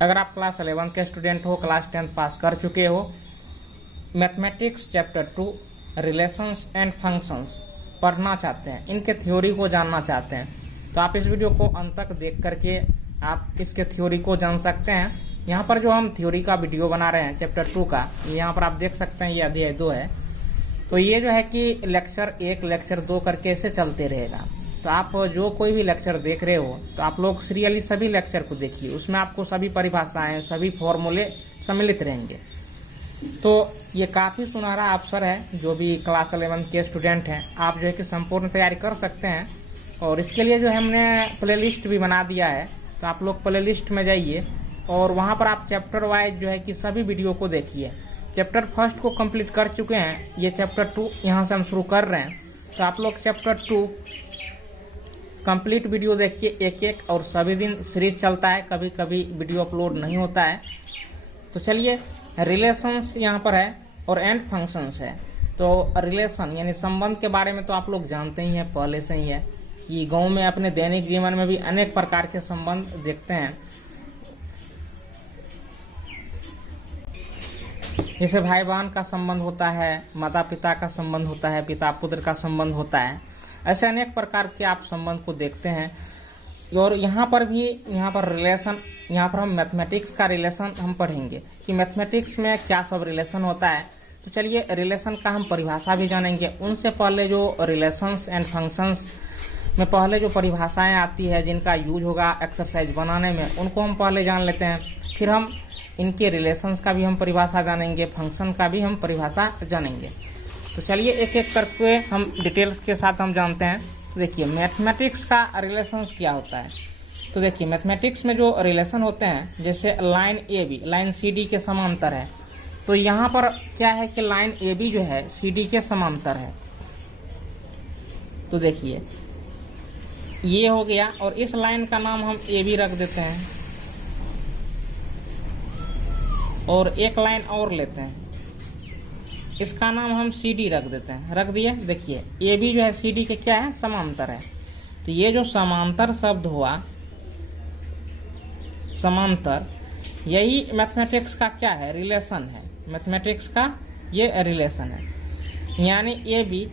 अगर आप क्लास 11 के स्टूडेंट हो, क्लास 10 पास कर चुके हो, mathematics chapter 2 relations and functions पढ़ना चाहते हैं, इनके थ्योरी को जानना चाहते हैं, तो आप इस वीडियो को अंत तक देख करके आप इसके थ्योरी को जान सकते हैं। यहाँ पर जो हम थ्योरी का वीडियो बना रहे हैं चैप्टर 2 का, यहाँ पर आप देख सकते हैं ये अध्याय 2 है। तो ये जो है कि लेक्चर 1 लेक्चर 2 करके ऐसे चलते रहेगा। तो आप जो कोई भी लेक्चर देख रहे हो तो आप लोग सीरियली सभी लेक्चर को देखिए, उसमें आपको सभी परिभाषाएं सभी फॉर्मूले सम्मिलित रहेंगे। तो ये काफी सुनहरा अवसर है, जो भी क्लास 11 के स्टूडेंट हैं आप जो है कि संपूर्ण तैयारी कर सकते हैं। और इसके लिए जो है हमने प्लेलिस्ट भी बना दिया है, तो आप लोग प्लेलिस्ट में जाइए और वहां पर आप चैप्टर वाइज जो है कि सभी वीडियो को देखिए। चैप्टर फर्स्ट को कंप्लीट कर चुके हैं, ये चैप्टर 2 यहाँ से हम शुरू कर रहे हैं। तो आप लोग चैप्टर 2 कंप्लीट वीडियो देखिए एक एक, और सभी दिन सीरीज चलता है, कभी कभी वीडियो अपलोड नहीं होता है। तो चलिए, रिलेशंस यहाँ पर है और एंड फंक्शंस है। तो रिलेशन यानी संबंध के बारे में तो आप लोग जानते ही हैं पहले से ही है कि गांव में अपने दैनिक जीवन में भी अनेक प्रकार के संबंध देखते हैं। जैसे भाई बहन का संबंध होता है, माता पिता का संबंध होता है, पिता पुत्र का संबंध होता है, ऐसे अनेक प्रकार के आप संबंध को देखते हैं। और यहाँ पर रिलेशन, यहाँ पर हम मैथमेटिक्स का रिलेशन हम पढ़ेंगे कि मैथमेटिक्स में क्या सब रिलेशन होता है। तो चलिए, रिलेशन का हम परिभाषा भी जानेंगे। उनसे पहले जो रिलेशंस एंड फंक्शंस में पहले जो परिभाषाएं आती है जिनका यूज होगा एक्सरसाइज बनाने में, उनको हम पहले जान लेते हैं। फिर हम इनके रिलेशंस का भी हम परिभाषा जानेंगे, फंक्शन का भी हम परिभाषा जानेंगे। तो चलिए एक एक करके हम डिटेल्स के साथ हम जानते हैं। तो देखिए, मैथमेटिक्स का रिलेशंस क्या होता है। तो देखिए, मैथमेटिक्स में जो रिलेशन होते हैं, जैसे line A B line C D के समांतर है, तो यहाँ पर क्या है कि लाइन ए बी जो है सी डी के समांतर है। तो देखिए ये हो गया, और इस लाइन का नाम हम ए बी रख देते हैं, और एक लाइन और लेते हैं, इसका नाम हम सी डी रख देते हैं। रख दिए। देखिए, ए बी जो है सी डी के क्या है, समांतर है। तो ये जो समांतर शब्द हुआ, समांतर, यही मैथमेटिक्स का क्या है, रिलेशन है। मैथमेटिक्स का ये रिलेशन है, यानी ए बी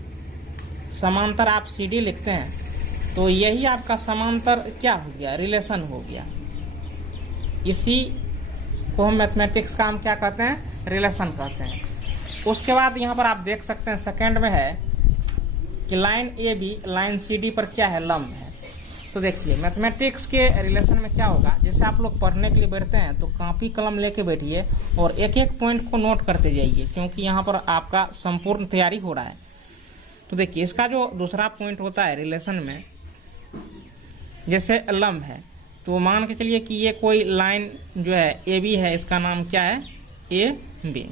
समांतर आप सी डी लिखते हैं, तो यही आपका समांतर क्या हो गया, रिलेशन हो गया। इसी को हम मैथमेटिक्स का हम क्या कहते हैं, रिलेशन कहते हैं। उसके बाद यहाँ पर आप देख सकते हैं सेकंड में है कि line A B line C D पर क्या है, लंब है। तो देखिए, मैथमेटिक्स के रिलेशन में क्या होगा, जैसे आप लोग पढ़ने के लिए बैठते हैं तो कॉपी कलम लेके बैठिए और एक एक पॉइंट को नोट करते जाइए, क्योंकि यहाँ पर आपका संपूर्ण तैयारी हो रहा है। तो देखिए, इसका जो दूसरा पॉइंट होता है रिलेशन में, जैसे लंब है, तो मान के चलिए कि ये कोई लाइन जो है ए बी है, इसका नाम क्या है, ए बी।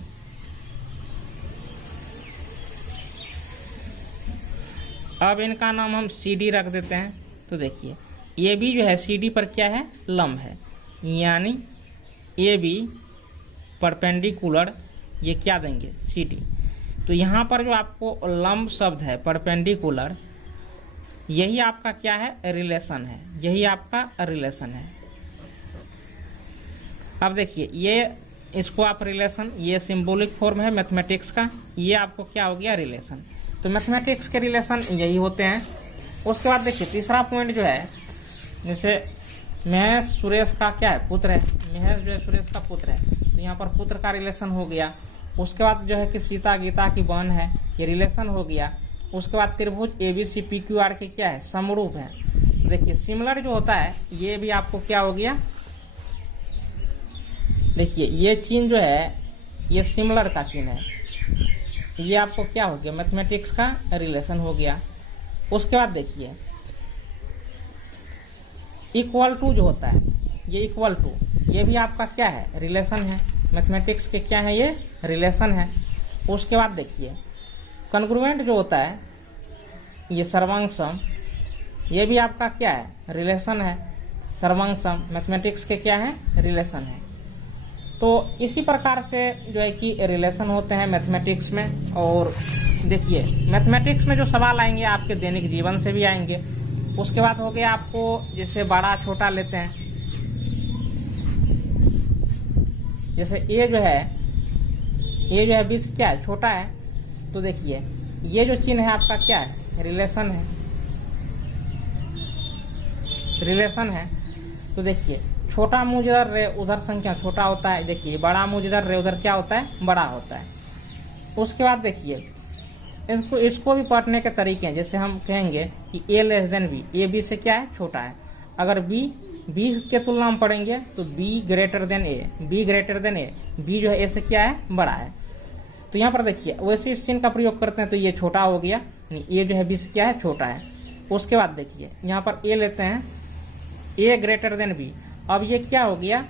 अब इनका नाम हम सी डी रख देते हैं। तो देखिए, ए बी जो है सी डी पर क्या है, लंब है, यानी ए बी परपेंडिकुलर, ये क्या देंगे, सी डी। तो यहाँ पर जो आपको लंब शब्द है, परपेंडिकुलर, यही आपका क्या है, रिलेशन है, यही आपका रिलेशन है। अब देखिए, ये इसको आप रिलेशन, ये सिंबॉलिक फॉर्म है मैथमेटिक्स का, ये आपको क्या हो गया, रिलेशन। तो मैथमेटिक्स के रिलेशन यही होते हैं। उसके बाद देखिए, तीसरा पॉइंट जो है, जैसे महेश सुरेश का क्या है, पुत्र है, महेश जो है सुरेश का पुत्र है, तो यहाँ पर पुत्र का रिलेशन हो गया। उसके बाद जो है कि सीता गीता की बहन है, ये रिलेशन हो गया। उसके बाद त्रिभुज A B C P Q R के क्या है, समरूप है। तो देखिए, सिमिलर जो होता है, ये भी आपको क्या हो गया, देखिए ये चिन्ह जो है, ये सिमिलर का चिन्ह है, ये आपको क्या हो गया, मैथमेटिक्स का रिलेशन हो गया। उसके बाद देखिए, इक्वल टू जो होता है, ये इक्वल टू, ये भी आपका क्या है, रिलेशन है, मैथमेटिक्स के क्या है, ये रिलेशन है। उसके बाद देखिए, कॉन्ग्रुएंट जो होता है, ये सर्वांग-सम, ये भी आपका क्या है, रिलेशन है, सर्वांग-सम मैथमेटिक्स के क्या है, रिलेशन है। तो इसी प्रकार से जो है कि रिलेशन होते हैं मैथमेटिक्स में। और देखिए, मैथमेटिक्स में जो सवाल आएंगे आपके दैनिक जीवन से भी आएंगे। उसके बाद हो गया आपको, जैसे बड़ा छोटा लेते हैं, जैसे ए जो है बी से क्या है, छोटा है। तो देखिए ये जो चिन्ह है आपका क्या है, रिलेशन है। तो देखिए छोटा मुंह जिधर रहे उधर संख्या छोटा होता है, देखिए बड़ा मुंह जिधर रहे उधर क्या होता है, बड़ा होता है। उसके बाद देखिए इसको भी पढ़ने के तरीके हैं। जैसे हम कहेंगे कि A less than B, A B से क्या है, छोटा है। अगर बी के तुलना में पढ़ेंगे तो B greater than A, B जो है ए से क्या है, बड़ा है। तो यहाँ पर देखिए वैसे इस चिन्ह का प्रयोग करते हैं तो ये छोटा हो गया, ए जो है बी से क्या है, छोटा है। उसके बाद देखिए यहाँ पर ए लेते हैं, ए ग्रेटर देन बी। अब ये क्या हो गया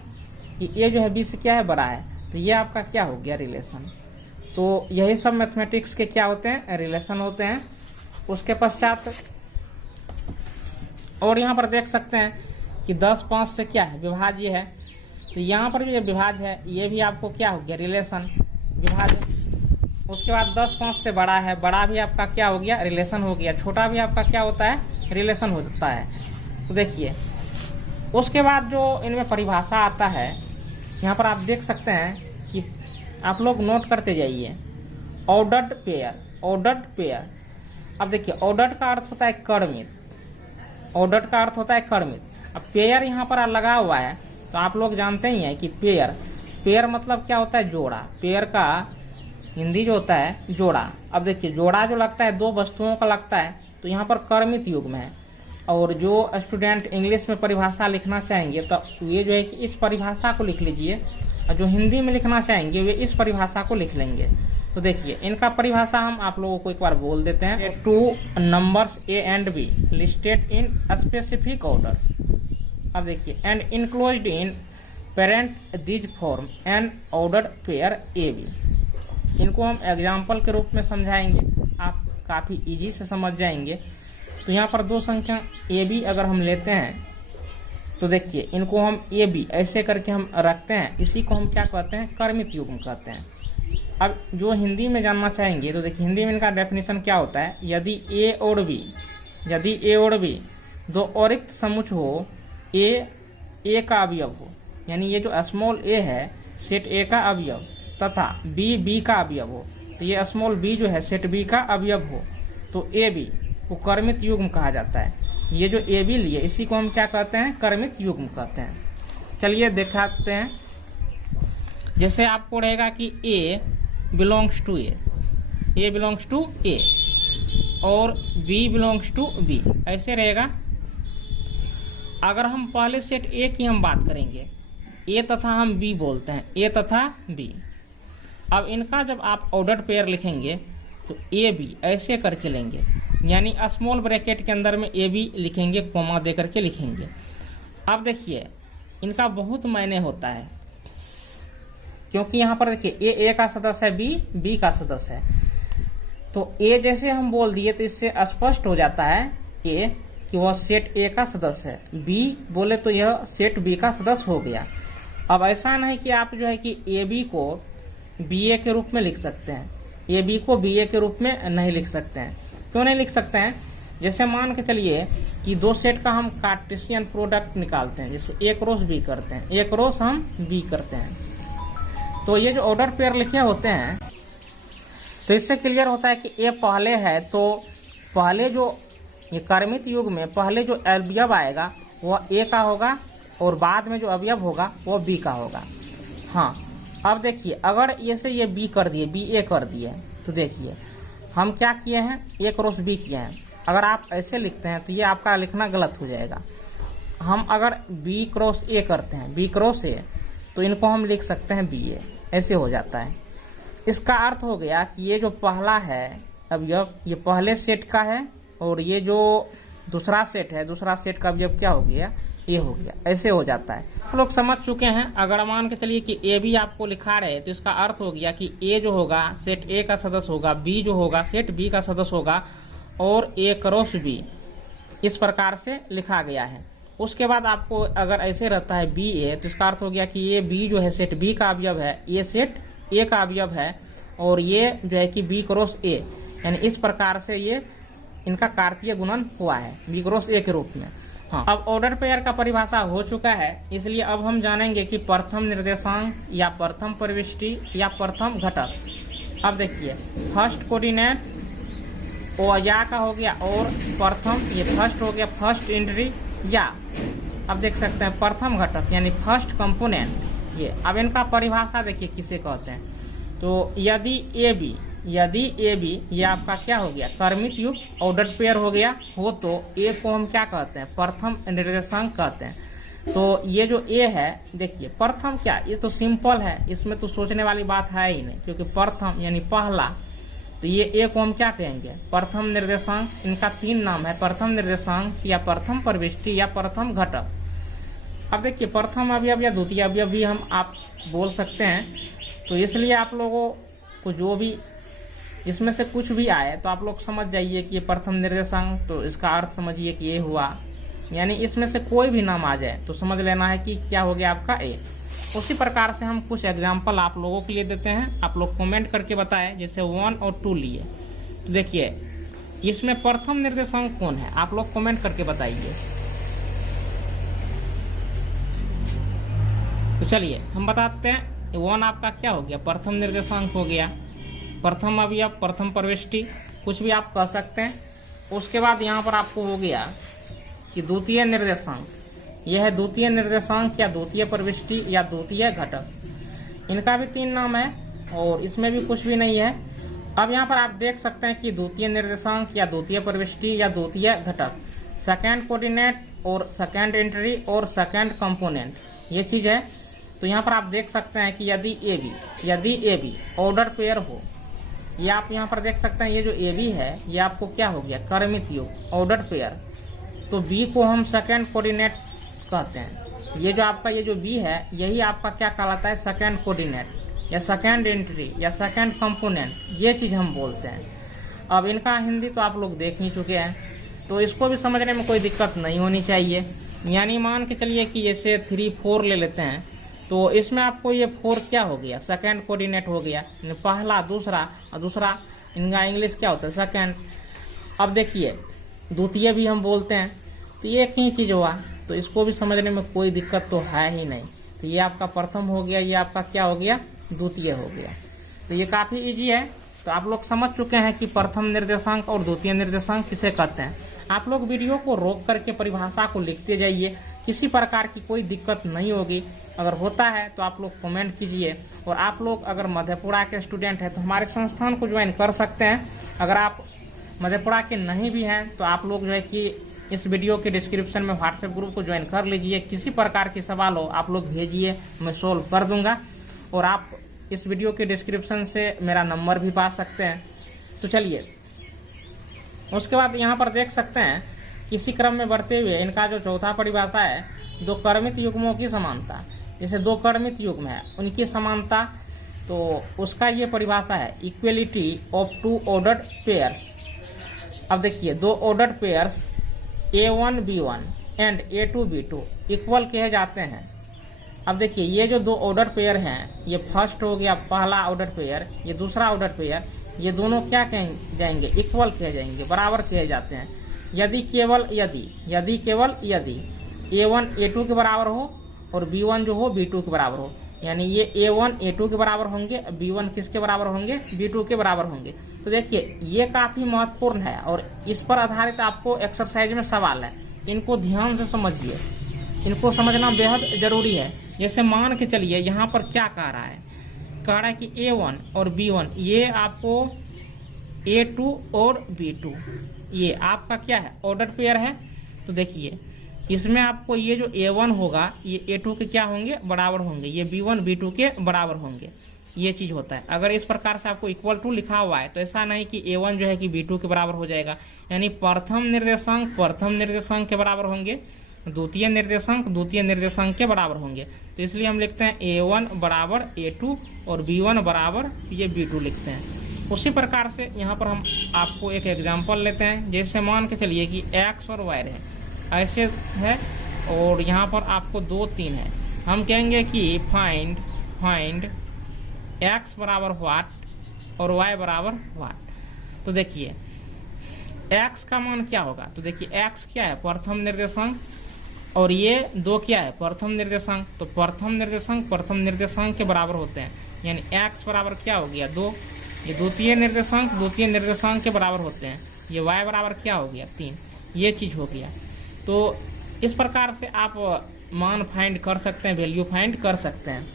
कि ए जो है बी से क्या है, बड़ा है। तो ये आपका क्या हो गया, रिलेशन। तो यही सब मैथमेटिक्स के क्या होते हैं, रिलेशन होते हैं। उसके पश्चात और यहाँ पर देख सकते हैं कि 10 5 से क्या है, विभाज्य है। तो यहाँ पर जो ये विभाज्य है ये भी आपको क्या हो गया, रिलेशन, विभाज्य। उसके बाद 10 5 से बड़ा है, बड़ा भी आपका क्या हो गया, रिलेशन हो गया। छोटा भी आपका क्या होता है, रिलेशन होता है। तो देखिए उसके बाद जो इनमें परिभाषा आता है, यहाँ पर आप देख सकते हैं कि आप लोग नोट करते जाइए। Ordered pair. अब देखिए ऑर्डर्ड का अर्थ होता है क्रमित, अब पेयर यहाँ पर लगा हुआ है तो आप लोग जानते ही हैं कि पेयर मतलब क्या होता है, जोड़ा। पेयर का हिंदी जो होता है जोड़ा। अब देखिए जोड़ा जो लगता है दो वस्तुओं का लगता है तो यहाँ पर क्रमित युग्म है। और जो स्टूडेंट इंग्लिश में परिभाषा लिखना चाहेंगे तो ये जो है कि इस परिभाषा को लिख लीजिए, और जो हिंदी में लिखना चाहेंगे वे इस परिभाषा को लिख लेंगे। तो देखिए इनका परिभाषा हम आप लोगों को एक बार बोल देते हैं। 2 numbers A and B listed in specific order. अब देखिए and enclosed in parenthesis form an ordered pair A B. इनको हम एग्जाम्पल के रूप में समझाएंगे, आप काफी इजी से समझ जाएंगे। तो यहाँ पर दो संख्या ए बी अगर हम लेते हैं तो देखिए इनको हम ए बी ऐसे करके हम रखते हैं, इसी को हम क्या कहते हैं, क्रमित युग्म कहते हैं। अब जो हिंदी में जानना चाहेंगे तो देखिए हिंदी में इनका डेफिनेशन क्या होता है, यदि ए और बी दो अतिरिक्त समुच्चय हो, ए का अवयव हो, यानी ये जो स्मॉल ए है सेट ए का अवयव तथा बी का अवयव हो, तो ये स्मॉल बी जो है सेट बी का अवयव हो, तो ए बी को क्रमित युग्म कहा जाता है। ये जो ए बी लिए इसी को हम क्या कहते हैं, क्रमित युग्म कहते हैं। चलिए दिखाते हैं। जैसे आपको रहेगा कि ए बिलोंग्स टू ए और बी बिलोंग्स टू बी, ऐसे रहेगा। अगर हम पहले सेट ए की हम बात करेंगे, ए तथा हम बी बोलते हैं, ए तथा बी। अब इनका जब आप ऑर्डर्ड पेयर लिखेंगे तो ए बी ऐसे करके लेंगे, यानी स्मॉल ब्रैकेट के अंदर में ए बी लिखेंगे, कोमा दे करके लिखेंगे। अब देखिए इनका बहुत मायने होता है, क्योंकि यहाँ पर देखिए ए का सदस्य है, बी का सदस्य है। तो ए जैसे हम बोल दिए तो इससे स्पष्ट हो जाता है ए कि वह सेट ए का सदस्य है, बी बोले तो यह सेट बी का सदस्य हो गया। अब ऐसा नहीं कि आप जो है कि ए बी को बी ए के रूप में लिख सकते हैं, ए बी को बी ए के रूप में नहीं लिख सकते हैं। क्यों नहीं लिख सकते हैं, जैसे मान के चलिए कि दो सेट का हम कार्टेशियन प्रोडक्ट निकालते हैं, जैसे ए क्रॉस बी करते हैं, ए क्रॉस हम बी करते हैं। तो ये जो ऑर्डर पेयर लिखे होते हैं तो इससे क्लियर होता है कि ए पहले है तो पहले जो ये क्रमित युग्म में पहले जो अवयव आएगा वह ए का होगा और बाद में जो अवयव होगा वो बी का होगा। हाँ अब देखिए अगर ये से ये बी कर दिए, बी ए कर दिए, तो देखिए हम क्या किए हैं, ए क्रॉस बी किए हैं। अगर आप ऐसे लिखते हैं तो ये आपका लिखना गलत हो जाएगा। हम अगर बी क्रॉस ए करते हैं, बी क्रॉस ए, तो इनको हम लिख सकते हैं बी ए, ऐसे हो जाता है। इसका अर्थ हो गया कि ये जो पहला है अवयव ये पहले सेट का है और ये जो दूसरा सेट है, दूसरा सेट का अवयव क्या हो गया, ये हो गया, ऐसे हो जाता है। आप लोग समझ चुके हैं। अगर मान के चलिए कि ए बी आपको लिखा रहे तो इसका अर्थ हो गया कि ए जो होगा सेट ए का सदस्य होगा, बी जो होगा सेट बी का सदस्य होगा और ए क्रॉस बी इस प्रकार से लिखा गया है। उसके बाद आपको अगर ऐसे रहता है बी ए तो इसका अर्थ हो गया कि ये बी जो है सेट बी का अवयव है, ये सेट ए का अवयव है और ये जो है कि बी क्रॉस ए, यानी इस प्रकार से ये इनका कार्तीय गुणन हुआ है बी क्रॉस ए के रूप में। हाँ, अब ऑर्डर पेयर का परिभाषा हो चुका है, इसलिए अब हम जानेंगे कि प्रथम निर्देशांक या प्रथम प्रविष्टि या प्रथम घटक। अब देखिए फर्स्ट कोऑर्डिनेट ओ या का हो गया और प्रथम, ये फर्स्ट हो गया फर्स्ट एंट्री या। अब देख सकते हैं प्रथम घटक यानी फर्स्ट कंपोनेंट ये। अब इनका परिभाषा देखिए किसे कहते हैं। तो यदि ए बी ये आपका क्या हो गया क्रमित युग्म ऑर्डर पेयर हो गया हो, तो ए को हम क्या कहते हैं प्रथम निर्देशांक कहते हैं। तो ये जो ए है देखिए प्रथम क्या, ये तो सिंपल है, इसमें तो सोचने वाली बात है ही नहीं, क्योंकि प्रथम यानी पहला। तो ये ए को हम क्या कहेंगे प्रथम निर्देशांक। इनका 3 नाम है, प्रथम निर्देशांक या प्रथम प्रविष्टि या प्रथम घटक। अब देखिए प्रथम अवयव या द्वितीय अवयव भी हम आप बोल सकते हैं। तो इसलिए आप लोगों को जो भी इसमें से कुछ भी आए तो आप लोग समझ जाइए कि ये प्रथम निर्देशांक, तो इसका अर्थ समझिए कि ये हुआ। यानी इसमें से कोई भी नाम आ जाए तो समझ लेना है कि क्या हो गया आपका ए। उसी प्रकार से हम कुछ एग्जाम्पल आप लोगों के लिए देते हैं, आप लोग कमेंट करके बताएं। जैसे 1 और 2 लिए, तो देखिए इसमें प्रथम निर्देशांक कौन है, आप लोग कमेंट करके बताइए। तो चलिए हम बताते हैं। 1 आपका क्या हो गया प्रथम निर्देशांक हो गया, प्रथम अवयव प्रथम प्रविष्टि कुछ भी आप कह सकते हैं। उसके बाद यहाँ पर आपको हो गया कि द्वितीय निर्देशांक, यह है द्वितीय निर्देशांक या द्वितीय प्रविष्टि या द्वितीय घटक। इनका भी 3 नाम है और इसमें भी कुछ भी नहीं है। अब यहाँ पर आप देख सकते हैं कि द्वितीय निर्देशांक या द्वितीय प्रविष्टि या द्वितीय घटक, सेकेंड कोऑर्डिनेट और सेकेंड एंट्री और सेकेंड कंपोनेंट, ये चीज है। तो यहाँ पर आप देख सकते हैं कि यदि ए बी ऑर्डर पेयर हो, ये आप यहाँ पर देख सकते हैं। ये जो ए बी है ये आपको क्या हो गया क्रमित युग्म ऑर्डर पेयर। तो बी को हम सेकेंड कोऑर्डिनेट कहते हैं। ये जो आपका ये जो बी है यही आपका क्या कहलाता है सेकेंड कोऑर्डिनेट या सेकेंड एंट्री या सेकेंड कंपोनेंट, ये चीज हम बोलते हैं। अब इनका हिंदी तो आप लोग देख ही चुके हैं, तो इसको भी समझने में कोई दिक्कत नहीं होनी चाहिए। यानी मान के चलिए कि जैसे 3, 4 ले लेते हैं, तो इसमें आपको ये 4 क्या हो गया सेकेंड कोऑर्डिनेट हो गया, पहला दूसरा, और दूसरा इनका इंग्लिश क्या होता है सेकेंड। अब देखिए द्वितीय भी हम बोलते हैं, तो ये एक ही चीज हुआ, तो इसको भी समझने में कोई दिक्कत तो है ही नहीं। तो ये आपका प्रथम हो गया, ये आपका क्या हो गया द्वितीय हो गया। तो ये काफी इजी है। तो आप लोग समझ चुके हैं कि प्रथम निर्देशांक और द्वितीय निर्देशांक किसे कहते हैं। आप लोग वीडियो को रोक करके परिभाषा को लिखते जाइए, किसी प्रकार की कोई दिक्कत नहीं होगी। अगर होता है तो आप लोग कमेंट कीजिए। और आप लोग अगर मधेपुरा के स्टूडेंट हैं तो हमारे संस्थान को ज्वाइन कर सकते हैं। अगर आप मधेपुरा के नहीं भी हैं तो आप लोग जो है कि इस वीडियो के डिस्क्रिप्शन में व्हाट्सएप ग्रुप को ज्वाइन कर लीजिए। किसी प्रकार की सवाल हो आप लोग भेजिए, मैं सोल्व कर दूंगा। और आप इस वीडियो के डिस्क्रिप्शन से मेरा नंबर भी पा सकते हैं। तो चलिए उसके बाद यहाँ पर देख सकते हैं इसी क्रम में बढ़ते हुए इनका जो चौथा परिभाषा है, 2 क्रमित युग्मों की समानता। जैसे 2 क्रमित युग्म है उनकी समानता, तो उसका ये परिभाषा है इक्वलिटी ऑफ 2 ऑर्डर्ड पेयर्स। अब देखिए 2 ordered pairs A1 B1 and A2 B2 equal कहे जाते हैं। अब देखिए ये जो 2 ऑर्डर पेयर हैं, ये फर्स्ट हो गया पहला ऑर्डर पेयर, ये दूसरा ऑर्डर पेयर, ये दोनों क्या कहे जाएंगे इक्वल कहे जाएंगे, बराबर कहे जाते हैं। यदि केवल यदि A1 A2 के बराबर हो और B1 जो हो B2 के बराबर हो, यानी ये A1 A2 के बराबर होंगे, B1 किसके बराबर होंगे B2 के बराबर होंगे। तो देखिए ये काफी महत्वपूर्ण है और इस पर आधारित आपको एक्सरसाइज में सवाल है, इनको ध्यान से समझिए, इनको समझना बेहद जरूरी है। जैसे मान के चलिए यहाँ पर क्या कह रहा है कि A1 और B1 ये आपको A2 और B2 ये आपका क्या है ऑर्डर पेयर है। तो देखिए इसमें आपको ये जो A1 होगा ये A2 के क्या होंगे बराबर होंगे, ये B1 B2 के बराबर होंगे, ये चीज होता है। अगर इस प्रकार से आपको इक्वल टू लिखा हुआ है तो ऐसा नहीं कि A1 जो है कि B2 के बराबर हो जाएगा, यानी प्रथम निर्देशांक के बराबर होंगे, द्वितीय निर्देशांक के बराबर होंगे। तो इसलिए हम लिखते हैं A1 बराबर A2 और B1 बराबर ये B2 लिखते हैं। उसी प्रकार से यहाँ पर हम आपको एक एग्जाम्पल लेते हैं। जैसे मान के चलिए कि X और Y है ऐसे है और यहाँ पर आपको 2, 3 है। हम कहेंगे कि फाइंड X बराबर व्हाट और Y बराबर व्हाट। तो देखिए X का मान क्या होगा, तो देखिए X क्या है प्रथम निर्देशांक, और ये 2 क्या है, प्रथम निर्देशांक। तो प्रथम निर्देशांक के बराबर होते हैं, यानी x बराबर क्या हो गया 2। ये द्वितीय निर्देशांक के बराबर होते हैं, ये y बराबर क्या हो गया 3। ये चीज हो गया। तो इस प्रकार से आप मान फाइंड कर सकते हैं, वैल्यू फाइंड कर सकते हैं।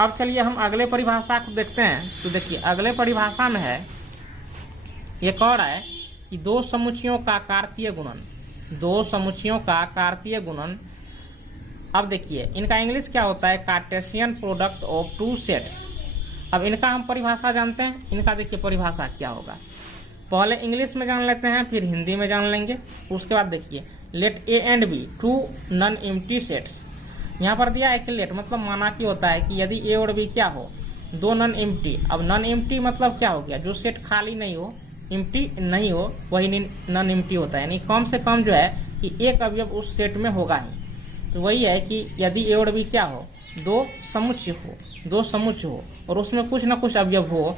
अब चलिए हम अगले परिभाषा को देखते हैं। तो देखिए अगले परिभाषा में है, ये कह रहा है कि 2 समुच्चयों का कार्तीय गुणन। अब देखिए इनका इंग्लिश क्या होता है, कार्टेशियन प्रोडक्ट ऑफ 2 सेट्स। अब इनका हम परिभाषा जानते हैं, इनका देखिए परिभाषा क्या होगा। पहले इंग्लिश में जान लेते हैं, फिर हिंदी में जान लेंगे। उसके बाद देखिए let A and B 2 non empty sets. यहाँ पर दिया है कि लेट मतलब माना कि होता है कि यदि ए और बी क्या हो, 2 नॉन एम्प्टी। अब नॉन एम्प्टी मतलब क्या हो गया, जो सेट खाली नहीं हो, एम्प्टी नहीं हो, वही नॉन एम्प्टी होता है। यानी कम से कम जो है कि एक अवयव उस सेट में होगा ही। तो वही है कि यदि ए और बी क्या हो, 2 समुच्चय हो और उसमें कुछ न कुछ अवयव हो,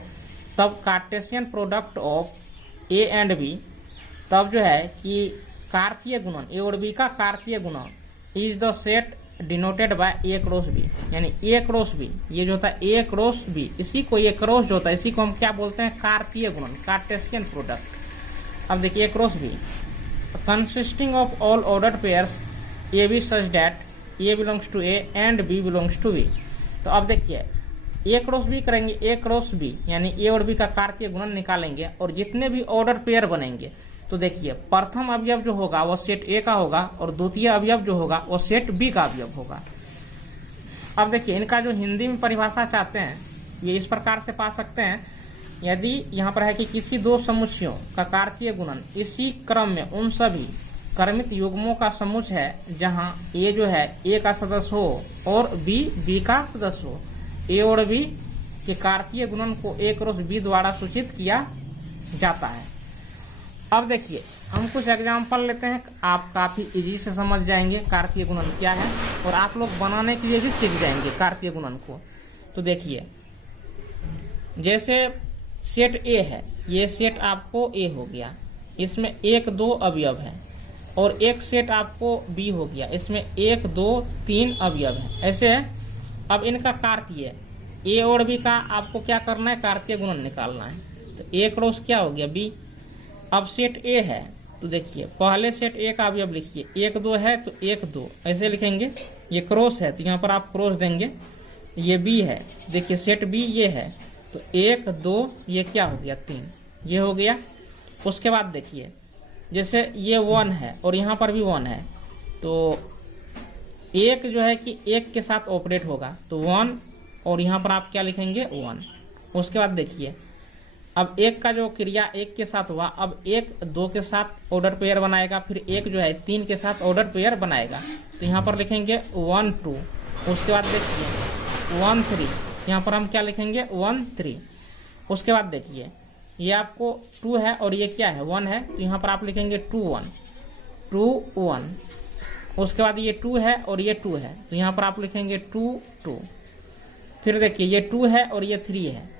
तब Cartesian product of A and B, तब जो है कि कार्तीय गुणन, ए और बी का कार्तीय गुणन is the set denoted by A cross B. यानी ए क्रॉस बी, ये जो होता है ए क्रॉस बी, इसी को ए क्रॉस जो होता है, इसी को हम क्या बोलते हैं, कार्तीय गुणन, कार्टेशियन प्रोडक्ट। अब देखिए A cross B consisting of all ordered pairs A B such that A belongs to A and B belongs to B. तो अब देखिए ए क्रॉस बी करेंगे, ए क्रॉस बी यानी ए और बी का कार्तीय गुणन निकालेंगे और जितने भी ऑर्डर पेयर बनेंगे, तो देखिए प्रथम अवयव जो होगा वो सेट ए का होगा और द्वितीय अवयव जो होगा वो सेट बी का अवयव होगा। अब देखिए इनका जो हिंदी में परिभाषा चाहते हैं, ये इस प्रकार से पा सकते हैं। यदि यहाँ पर है कि किसी 2 समुच्चयों का कार्तीय गुणन इसी क्रम में उन सभी क्रमित युग्मों का समुच्चय है जहां ए जो है ए का सदस्य हो और बी का सदस्य हो। ए और बी के कार्तीय गुणन को ए क्रॉस बी द्वारा सूचित किया जाता है। अब देखिए हम कुछ एग्जाम्पल लेते हैं, आप काफी इजी से समझ जाएंगे कार्तीय गुणन क्या है और आप लोग बनाने के लिए भी सीख जाएंगे कार्तीय गुणन को। तो देखिए जैसे सेट ए है, ये सेट आपको ए हो गया, इसमें 1 2 अवयव है, और एक सेट आपको बी हो गया, इसमें 1 2 3 अवयव है। ऐसे है। अब इनका कार्तीय ए और बी का आपको क्या करना है, कार्तीय गुणन निकालना है। तो ए क्रॉस क्या हो गया बी। अब सेट ए है, तो देखिए पहले सेट ए का अवयव लिखिए, 1 2 है तो 1 2 ऐसे लिखेंगे। ये क्रॉस है तो यहाँ पर आप क्रॉस देंगे। ये बी है, देखिए सेट बी ये है, तो 1 2 ये क्या हो गया 3, ये हो गया। उसके बाद देखिए जैसे ये 1 है और यहाँ पर भी 1 है, तो एक जो है कि 1 के साथ ऑपरेट होगा, तो 1 और यहाँ पर आप क्या लिखेंगे 1। उसके बाद देखिए अब 1 का जो क्रिया 1 के साथ हुआ, अब 1 2 के साथ ऑर्डर पेयर बनाएगा, फिर 1 जो है 3 के साथ ऑर्डर पेयर बनाएगा, तो यहाँ पर लिखेंगे 1 2। उसके बाद देखिए 1 3, यहाँ पर हम क्या लिखेंगे 1 3। उसके बाद देखिए ये आपको 2 है और ये क्या है 1 है, तो यहाँ पर आप लिखेंगे 2 1। उसके बाद ये 2 है और ये 2 है, तो यहाँ पर आप लिखेंगे 2 2। फिर देखिए ये 2 है और ये 3 है,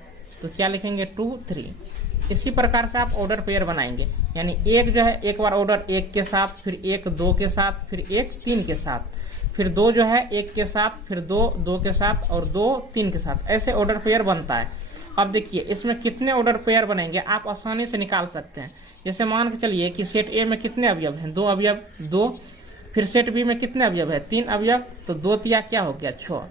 तो क्या लिखेंगे 2 3। इसी प्रकार से आप ऑर्डर पेयर बनाएंगे, यानी एक जो है एक बार ऑर्डर 1 के साथ, फिर 1 2 के साथ, फिर 1 3 के साथ, फिर 2 जो है 1 के साथ, फिर 2 2 के साथ और 2 3 के साथ, ऐसे ऑर्डर पेयर बनता है। अब देखिए इसमें कितने ऑर्डर पेयर बनेंगे आप आसानी से निकाल सकते हैं। जैसे मान के चलिए कि सेट ए में कितने अवयव हैं, 2 अवयव 2, फिर सेट बी में कितने अवयव है 3 अवयव, तो 2 तिया क्या हो गया 6।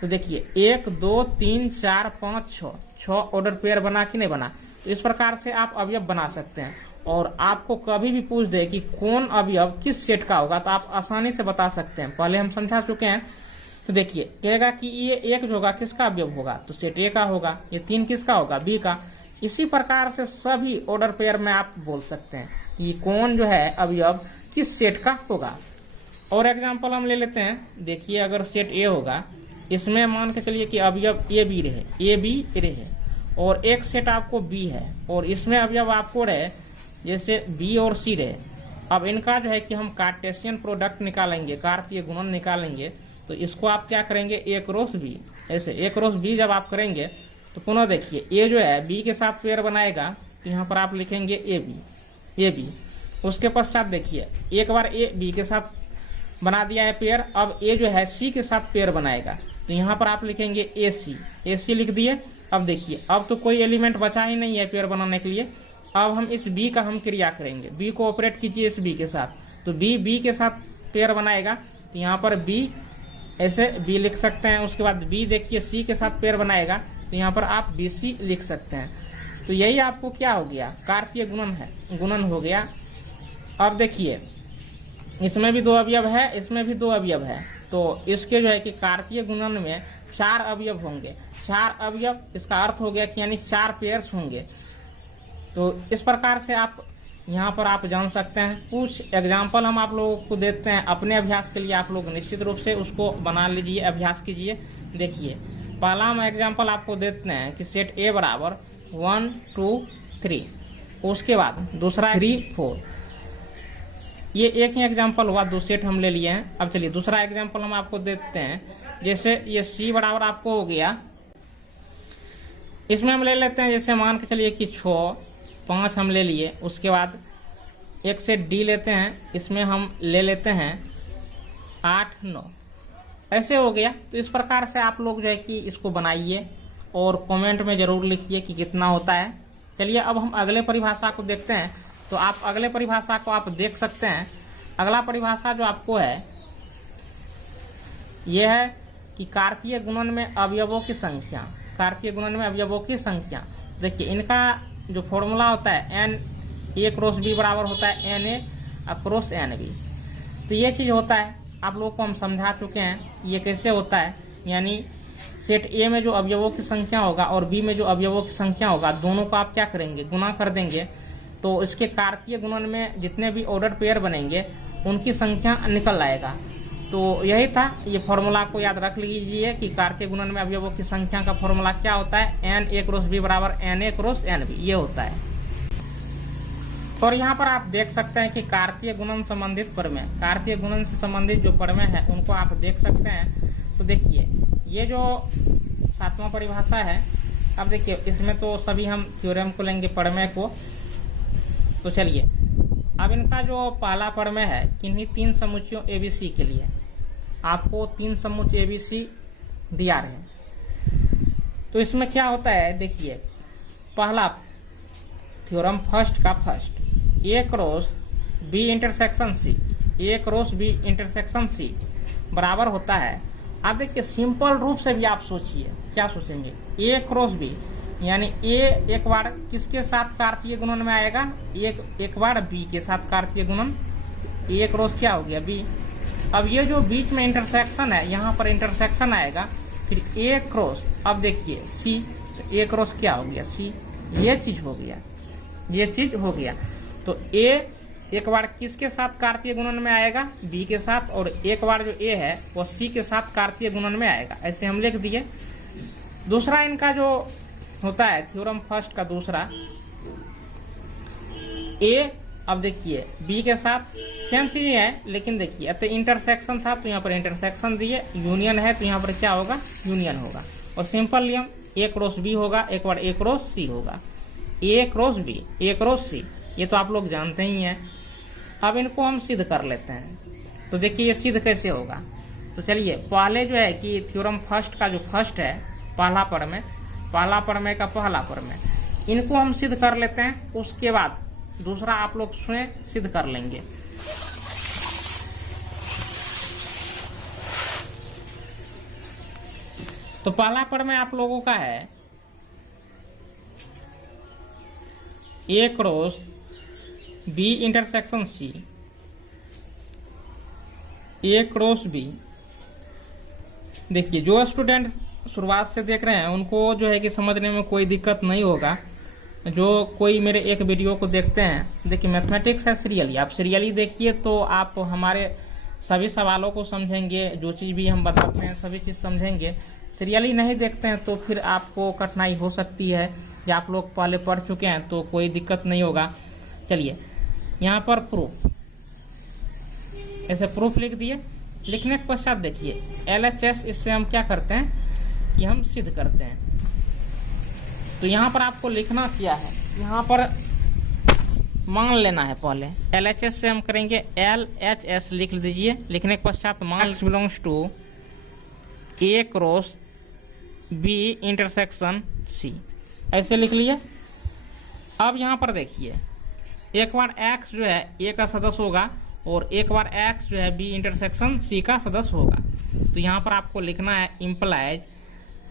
तो देखिए 1 2 3 4 5 6 ऑर्डर पेयर बना कि नहीं बना। तो इस प्रकार से आप अवयव बना सकते हैं, और आपको कभी भी पूछ दे कि कौन अवयव किस सेट का होगा तो आप आसानी से बता सकते हैं, पहले हम समझा चुके हैं। तो देखिए कहेगा कि ये 1 जो होगा किसका अवयव होगा, तो सेट ए का होगा, ये 3 किसका होगा बी का। इसी प्रकार से सभी ऑर्डर पेयर में आप बोल सकते हैं कि कौन जो है अवयव किस सेट का होगा। और एग्जाम्पल हम ले लेते हैं, देखिए अगर सेट ए होगा, इसमें मान के चलिए कि अवयव ए बी रहे और एक सेट आपको बी है और इसमें अवयव आपको रहे जैसे बी और सी रहे। अब इनका जो है कि हम कार्टेशियन प्रोडक्ट निकालेंगे, कार्तीय गुणन निकालेंगे, तो इसको आप क्या करेंगे ए क्रॉस बी। ऐसे ए क्रॉस बी जब आप करेंगे तो पुनः देखिए ए जो है बी के साथ पेयर बनाएगा, तो यहाँ पर आप लिखेंगे ए बी। उसके पश्चात देखिए एक बार ए बी के साथ बना दिया है पेयर। अब ए जो है सी के साथ पेयर बनाएगा, तो यहाँ पर आप लिखेंगे ए सी लिख दिए। अब देखिए अब तो कोई एलिमेंट बचा ही नहीं है पेयर बनाने के लिए। अब हम इस बी का हम क्रिया करेंगे, बी को ऑपरेट कीजिए इस बी के साथ, तो बी के साथ पेयर बनाएगा, तो यहाँ पर बी ऐसे बी लिख सकते हैं। उसके बाद बी देखिए सी के साथ पेयर बनाएगा, तो यहाँ पर आप बी सी लिख सकते हैं। तो यही आपको क्या हो गया, कार्तीय गुणन है, गुणन हो गया। अब देखिए इसमें भी 2 अवयव है, इसमें भी 2 अवयव है, तो इसके जो है कि कार्तीय गुणन में 4 अवयव होंगे। 4 अवयव इसका अर्थ हो गया कि यानी 4 पेयर्स होंगे। तो इस प्रकार से आप यहाँ पर आप जान सकते हैं। कुछ एग्जाम्पल हम आप लोगों को देते हैं अपने अभ्यास के लिए, आप लोग निश्चित रूप से उसको बना लीजिए, अभ्यास कीजिए। देखिए पहला हम एग्जाम्पल आपको देते हैं कि सेट ए बराबर 1 2 3, उसके बाद दूसरा 3 4। ये एक ही एग्जाम्पल हुआ, 2 सेट हम ले लिए हैं। अब चलिए दूसरा एग्जाम्पल हम आपको देते हैं, जैसे ये सी बराबर आपको हो गया, इसमें हम ले लेते हैं जैसे मान के चलिए कि 6 5 हम ले लिए। उसके बाद एक सेट डी लेते हैं, इसमें हम ले लेते हैं 8 9, ऐसे हो गया। तो इस प्रकार से आप लोग जो है कि इसको बनाइए और कमेंट में जरूर लिखिए कि कितना होता है। चलिए अब हम अगले परिभाषा को देखते हैं। तो आप अगले परिभाषा को आप देख सकते हैं। अगला परिभाषा जो आपको है यह है कि कार्तीय गुणन में अवयवों की संख्या, कार्तीय गुणन में अवयवों की संख्या। देखिए इनका जो फॉर्मूला होता है एन ए क्रॉस बी बराबर होता है n A cross n B. तो ये चीज होता है, आप लोगों को हम समझा चुके हैं ये कैसे होता है। यानी सेट ए में जो अवयवों की संख्या होगा और बी में जो अवयवों की संख्या होगा, दोनों को आप क्या करेंगे, गुना कर देंगे। तो इसके कार्तीय गुणन में जितने भी ऑर्डर पेयर बनेंगे उनकी संख्या निकल आएगा। तो यही था, ये फॉर्मूला को याद रख लीजिए कि कार्तीय गुणन में अवयवों की संख्या का फॉर्मूला क्या होता है, एन ए क्रॉस बी बराबर n A cross n B, ये होता है। और यहाँ पर आप देख सकते हैं कि कार्तीय गुणन संबंधित प्रमेय, कार्तीय गुणन से संबंधित जो प्रमेय है उनको आप देख सकते हैं। तो देखिए ये जो 7वां परिभाषा है, अब देखिए इसमें तो सभी हम थ्योरम को लेंगे, प्रमेय को। तो चलिए अब इनका जो पहला प्रमेय है, किन्हीं 3 समुच्चयों एबीसी के लिए आपको 3 समुच्चय एबीसी दिया रहे। तो इसमें क्या होता है, देखिए पहला थ्योरम फर्स्ट का फर्स्ट, ए क्रॉस बी इंटरसेक्शन सी, ए क्रॉस बी इंटरसेक्शन सी बराबर होता है। आप देखिए सिंपल रूप से भी आप सोचिए, क्या सोचेंगे, ए क्रॉस बी यानी ए एक बार किसके साथ कार्तीय गुणन में आएगा, एक बार बी के साथ कार्तीय गुणन, ए क्रॉस क्या हो गया बी। अब ये जो बीच में इंटरसेक्शन है, यहाँ पर इंटरसेक्शन आएगा, फिर ए क्रॉस, अब देखिए सी, ए क्रॉस क्या हो गया सी, ये चीज हो गया, ये चीज हो गया। तो ए एक बार किसके साथ कार्तीय गुणन में आएगा, बी के साथ, और एक बार जो ए है वो सी के साथ कार्तीय गुणन में आएगा, ऐसे हम लिख दिए। दूसरा इनका जो होता है थ्योरम फर्स्ट का दूसरा, ए अब देखिए बी के साथ सेम चीज है, लेकिन देखिए अब तो इंटरसेक्शन था तो यहाँ पर इंटरसेक्शन दिए, यूनियन है तो यहाँ पर क्या होगा, यूनियन होगा। और सिंपल नियम ए क्रॉस बी होगा, एक बार ए क्रॉस सी होगा, ए क्रॉस बी, ए क्रॉस सी, ये तो आप लोग जानते ही हैं। अब इनको हम सिद्ध कर लेते हैं। तो देखिए ये सिद्ध कैसे होगा। तो चलिए पहले जो है कि थ्योरम फर्स्ट का जो फर्स्ट है, पहला प्रमेय, पहला प्रमेय का पहला प्रमेय, इनको हम सिद्ध कर लेते हैं। उसके बाद दूसरा आप लोग स्वयं सिद्ध कर लेंगे। तो पहला प्रमेय आप लोगों का है ए क्रॉस बी इंटरसेक्शन सी, ए क्रॉस बी। देखिए जो स्टूडेंट शुरुआत से देख रहे हैं उनको जो है कि समझने में कोई दिक्कत नहीं होगा। जो कोई मेरे एक वीडियो को देखते हैं, देखिए मैथमेटिक्स है सीरियली, आप सीरियली देखिए तो आप हमारे सभी सवालों को समझेंगे, जो चीज़ भी हम बताते हैं सभी चीज़ समझेंगे। सीरियली नहीं देखते हैं तो फिर आपको कठिनाई हो सकती है, या आप लोग पहले पढ़ चुके हैं तो कोई दिक्कत नहीं होगा। चलिए यहाँ पर प्रूफ, ऐसे प्रूफ लिख दिए। लिखने के पश्चात देखिए LHS, इससे हम क्या करते हैं कि हम सिद्ध करते हैं। तो यहाँ पर आपको लिखना क्या है, यहाँ पर मान लेना है पहले। LHS से हम करेंगे LHS लिख दीजिए। लिखने के पश्चात मान x belongs to A cross B intersection C, ऐसे लिख लिए। अब यहाँ पर देखिए, एक बार x जो है A का सदस्य होगा और एक बार x जो है B इंटरसेक्शन C का सदस्य होगा। तो यहाँ पर आपको लिखना है इम्प्लाइज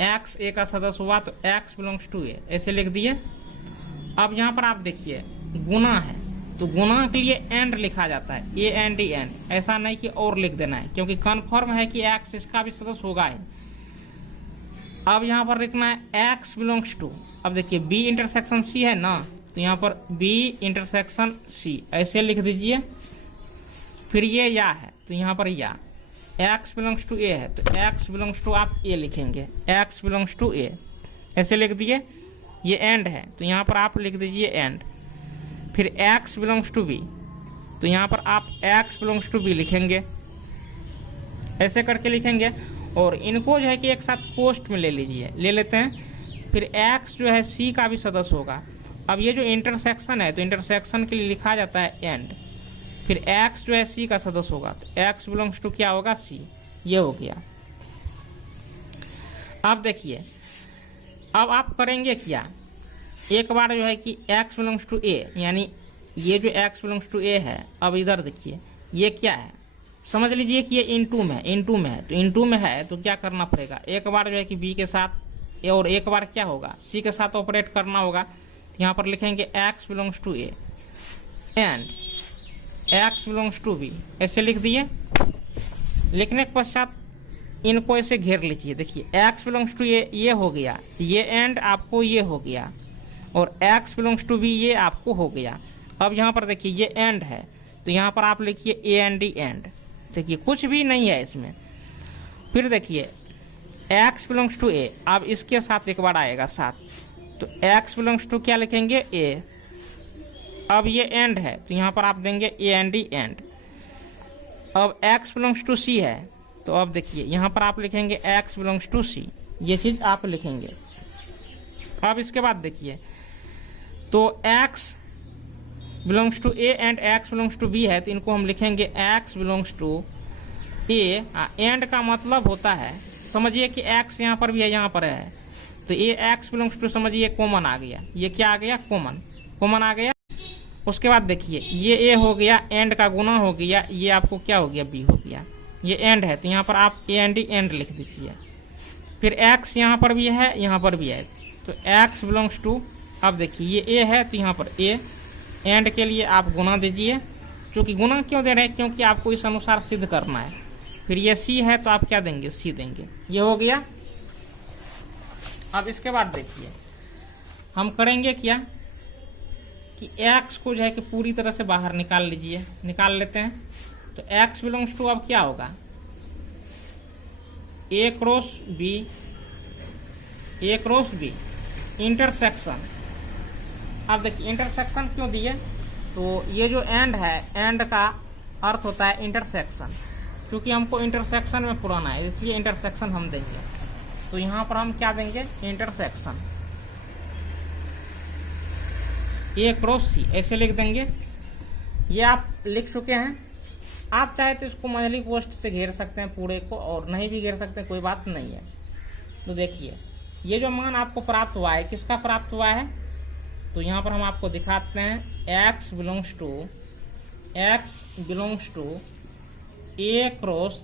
x A का सदस्य हुआ तो x बिलोंग्स टू A, ऐसे लिख दिए। अब यहाँ पर आप देखिए गुना है, तो गुना के लिए एंड लिखा जाता है, A एंड D एंड, ऐसा नहीं कि और लिख देना है, क्योंकि कन्फर्म है कि x इसका भी सदस्य होगा ही। अब यहाँ पर लिखना है x बिलोंग्स टू, अब देखिए B इंटरसेक्शन C है ना, तो यहाँ पर B इंटरसेक्शन C ऐसे लिख दीजिए। फिर ये या है तो यहाँ पर या, x बिलोंग्स टू A है तो x बिलोंग्स टू आप A लिखेंगे, x बिलोंग्स टू A ऐसे लिख दिए। ये एंड है तो यहाँ पर आप लिख दीजिए एंड। फिर x बिलोंग्स टू B, तो यहाँ पर आप x बिलोंग्स टू B लिखेंगे, ऐसे करके लिखेंगे। और इनको जो है कि एक साथ पोस्ट में ले लीजिए, ले लेते हैं। फिर x जो है C का भी सदस्य होगा। अब ये जो इंटरसेक्शन है तो इंटरसेक्शन के लिए लिखा जाता है एंड। फिर x जो है C का सदस्य होगा तो x बिलोंग्स टू क्या होगा C, ये हो गया। अब देखिए, अब आप करेंगे क्या, एक बार जो है कि x बिलोंग्स टू A, यानी ये जो x बिलोंग्स टू A है, अब इधर देखिए ये क्या है, समझ लीजिए कि ये इनटू में है, इनटू में है। तो इनटू में है तो क्या करना पड़ेगा, एक बार जो है कि B के साथ और एक बार क्या होगा C के साथ ऑपरेट करना होगा। तो यहाँ पर लिखेंगे x belongs to A and x belongs to B, ऐसे लिख दिए। लिखने के पश्चात इनको ऐसे घेर लीजिए। देखिए x बिलोंग्स टू A ये हो गया, ये एंड आपको ये हो गया, और x बिलोंग्स टू B ये आपको हो गया। अब यहाँ पर देखिए ये एंड है तो यहाँ पर आप लिखिए A एंड D एंड। देखिए कुछ भी नहीं है इसमें। फिर देखिए x बिलोंग्स टू A, अब इसके साथ एक बार आएगा साथ, तो x बिलोंग्स टू क्या लिखेंगे A। अब ये एंड है तो यहाँ पर आप देंगे A एंड D एंड। अब x बिलोंग्स टू C है तो अब देखिए यहाँ पर आप लिखेंगे x बिलोंग्स टू C, ये चीज आप लिखेंगे। अब इसके बाद देखिए, तो x belongs to A and x belongs to B है तो इनको हम लिखेंगे x belongs to A। And का मतलब होता है, समझिए कि x यहाँ पर भी है, यहाँ पर है, तो ये x बिलोंग्स टू समझिए कॉमन आ गया। ये क्या आ गया, कॉमन, कॉमन आ गया। उसके बाद देखिए ये A हो गया, एंड का गुना हो गया, ये आपको क्या हो गया B हो गया। ये एंड है तो यहाँ पर आप A एंड D एंड लिख दीजिए। फिर x यहाँ पर भी है, यहाँ पर भी है, तो x बिलोंग्स टू, अब देखिए ये A है तो यहाँ पर A, एंड के लिए आप गुना दीजिए। क्योंकि गुना क्यों दे रहे हैं, क्योंकि आपको इस अनुसार सिद्ध करना है। फिर ये C है तो आप क्या देंगे, C देंगे, ये हो गया। अब इसके बाद देखिए हम करेंगे क्या कि x को जो है कि पूरी तरह से बाहर निकाल लीजिए, निकाल लेते हैं। तो x बिलोंग्स टू अब क्या होगा, A cross B, A cross B intersection. अब देखिए इंटरसेक्शन क्यों दिए, तो ये जो एंड है, एंड का अर्थ होता है इंटरसेक्शन, क्योंकि हमको इंटरसेक्शन में पुराना है इसलिए इंटरसेक्शन हम देंगे। तो यहाँ पर हम क्या देंगे, इंटरसेक्शन A क्रॉस C, ऐसे लिख देंगे। ये आप लिख चुके हैं। आप चाहे तो इसको मछली पोस्ट से घेर सकते हैं पूरे को, और नहीं भी घेर सकते, कोई बात नहीं है। तो देखिए ये जो मान आपको प्राप्त हुआ है, किसका प्राप्त हुआ है, तो यहाँ पर हम आपको दिखाते हैं x belongs to A cross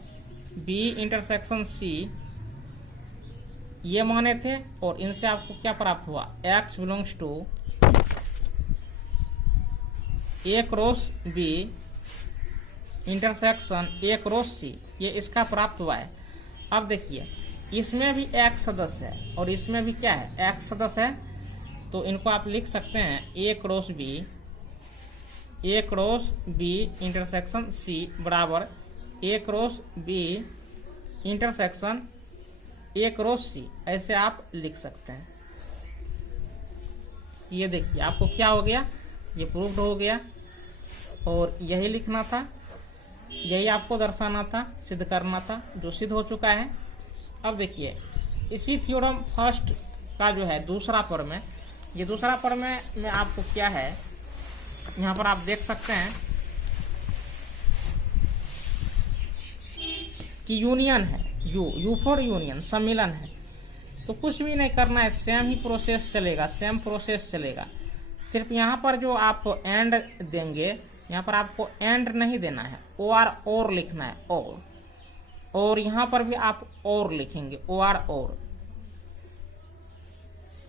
B intersection C, ये माने थे। और इनसे आपको क्या प्राप्त हुआ, x belongs to A cross B intersection A cross C, ये इसका प्राप्त हुआ है। अब देखिए इसमें भी x सदस्य है और इसमें भी क्या है, x सदस्य है, तो इनको आप लिख सकते हैं A cross B intersection C बराबर A cross B intersection A cross C, ऐसे आप लिख सकते हैं। ये देखिए आपको क्या हो गया, ये प्रूव्ड हो गया। और यही लिखना था, यही आपको दर्शाना था, सिद्ध करना था, जो सिद्ध हो चुका है। अब देखिए इसी थ्योरम फर्स्ट का जो है दूसरा प्रमेय, ये दूसरा प्रमेय में आपको क्या है यहाँ पर आप देख सकते हैं कि यूनियन है, यू फॉर यूनियन, सम्मिलन है। तो कुछ भी नहीं करना है, सेम ही प्रोसेस चलेगा, सेम प्रोसेस चलेगा। सिर्फ यहाँ पर जो आप एंड देंगे, यहाँ पर आपको एंड नहीं देना है, और लिखना है, और यहाँ पर भी आप और लिखेंगे, और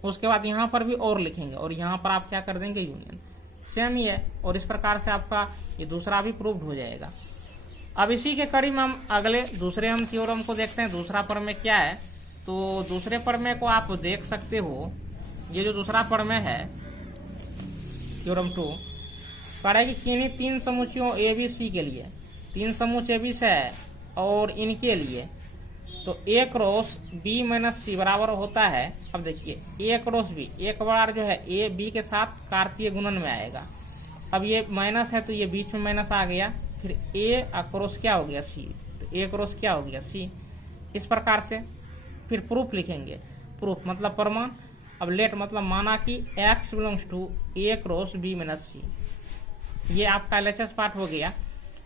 उसके बाद यहाँ पर भी और लिखेंगे, और यहाँ पर आप क्या कर देंगे, यूनियन। सेम ही है, और इस प्रकार से आपका ये दूसरा भी प्रूव्ड हो जाएगा। अब इसी के कड़ी में हम अगले दूसरे हम थ्योरम को देखते हैं। दूसरा प्रमेय क्या है, तो दूसरे प्रमेय को आप देख सकते हो। ये जो दूसरा प्रमेय है थ्योरम 2 कह रहा है कि किन्हीं तीन समुच्चयों ए बी सी के लिए, तीन समुच्चय विष है और इनके लिए तो ए क्रॉस बी माइनस सी बराबर होता है। अब देखिए ए क्रॉस बी, एक बार जो है ए बी के साथ कार्तीय गुणन में आएगा। अब ये माइनस है तो ये बीच में माइनस आ गया, फिर ए क्रॉस क्या हो गया, सी, तो ए क्रॉस क्या हो गया, सी। इस प्रकार से फिर प्रूफ लिखेंगे, प्रूफ मतलब प्रमाण। अब लेट मतलब माना कि x belongs to A cross B minus C, ये आपका LHS पार्ट हो गया।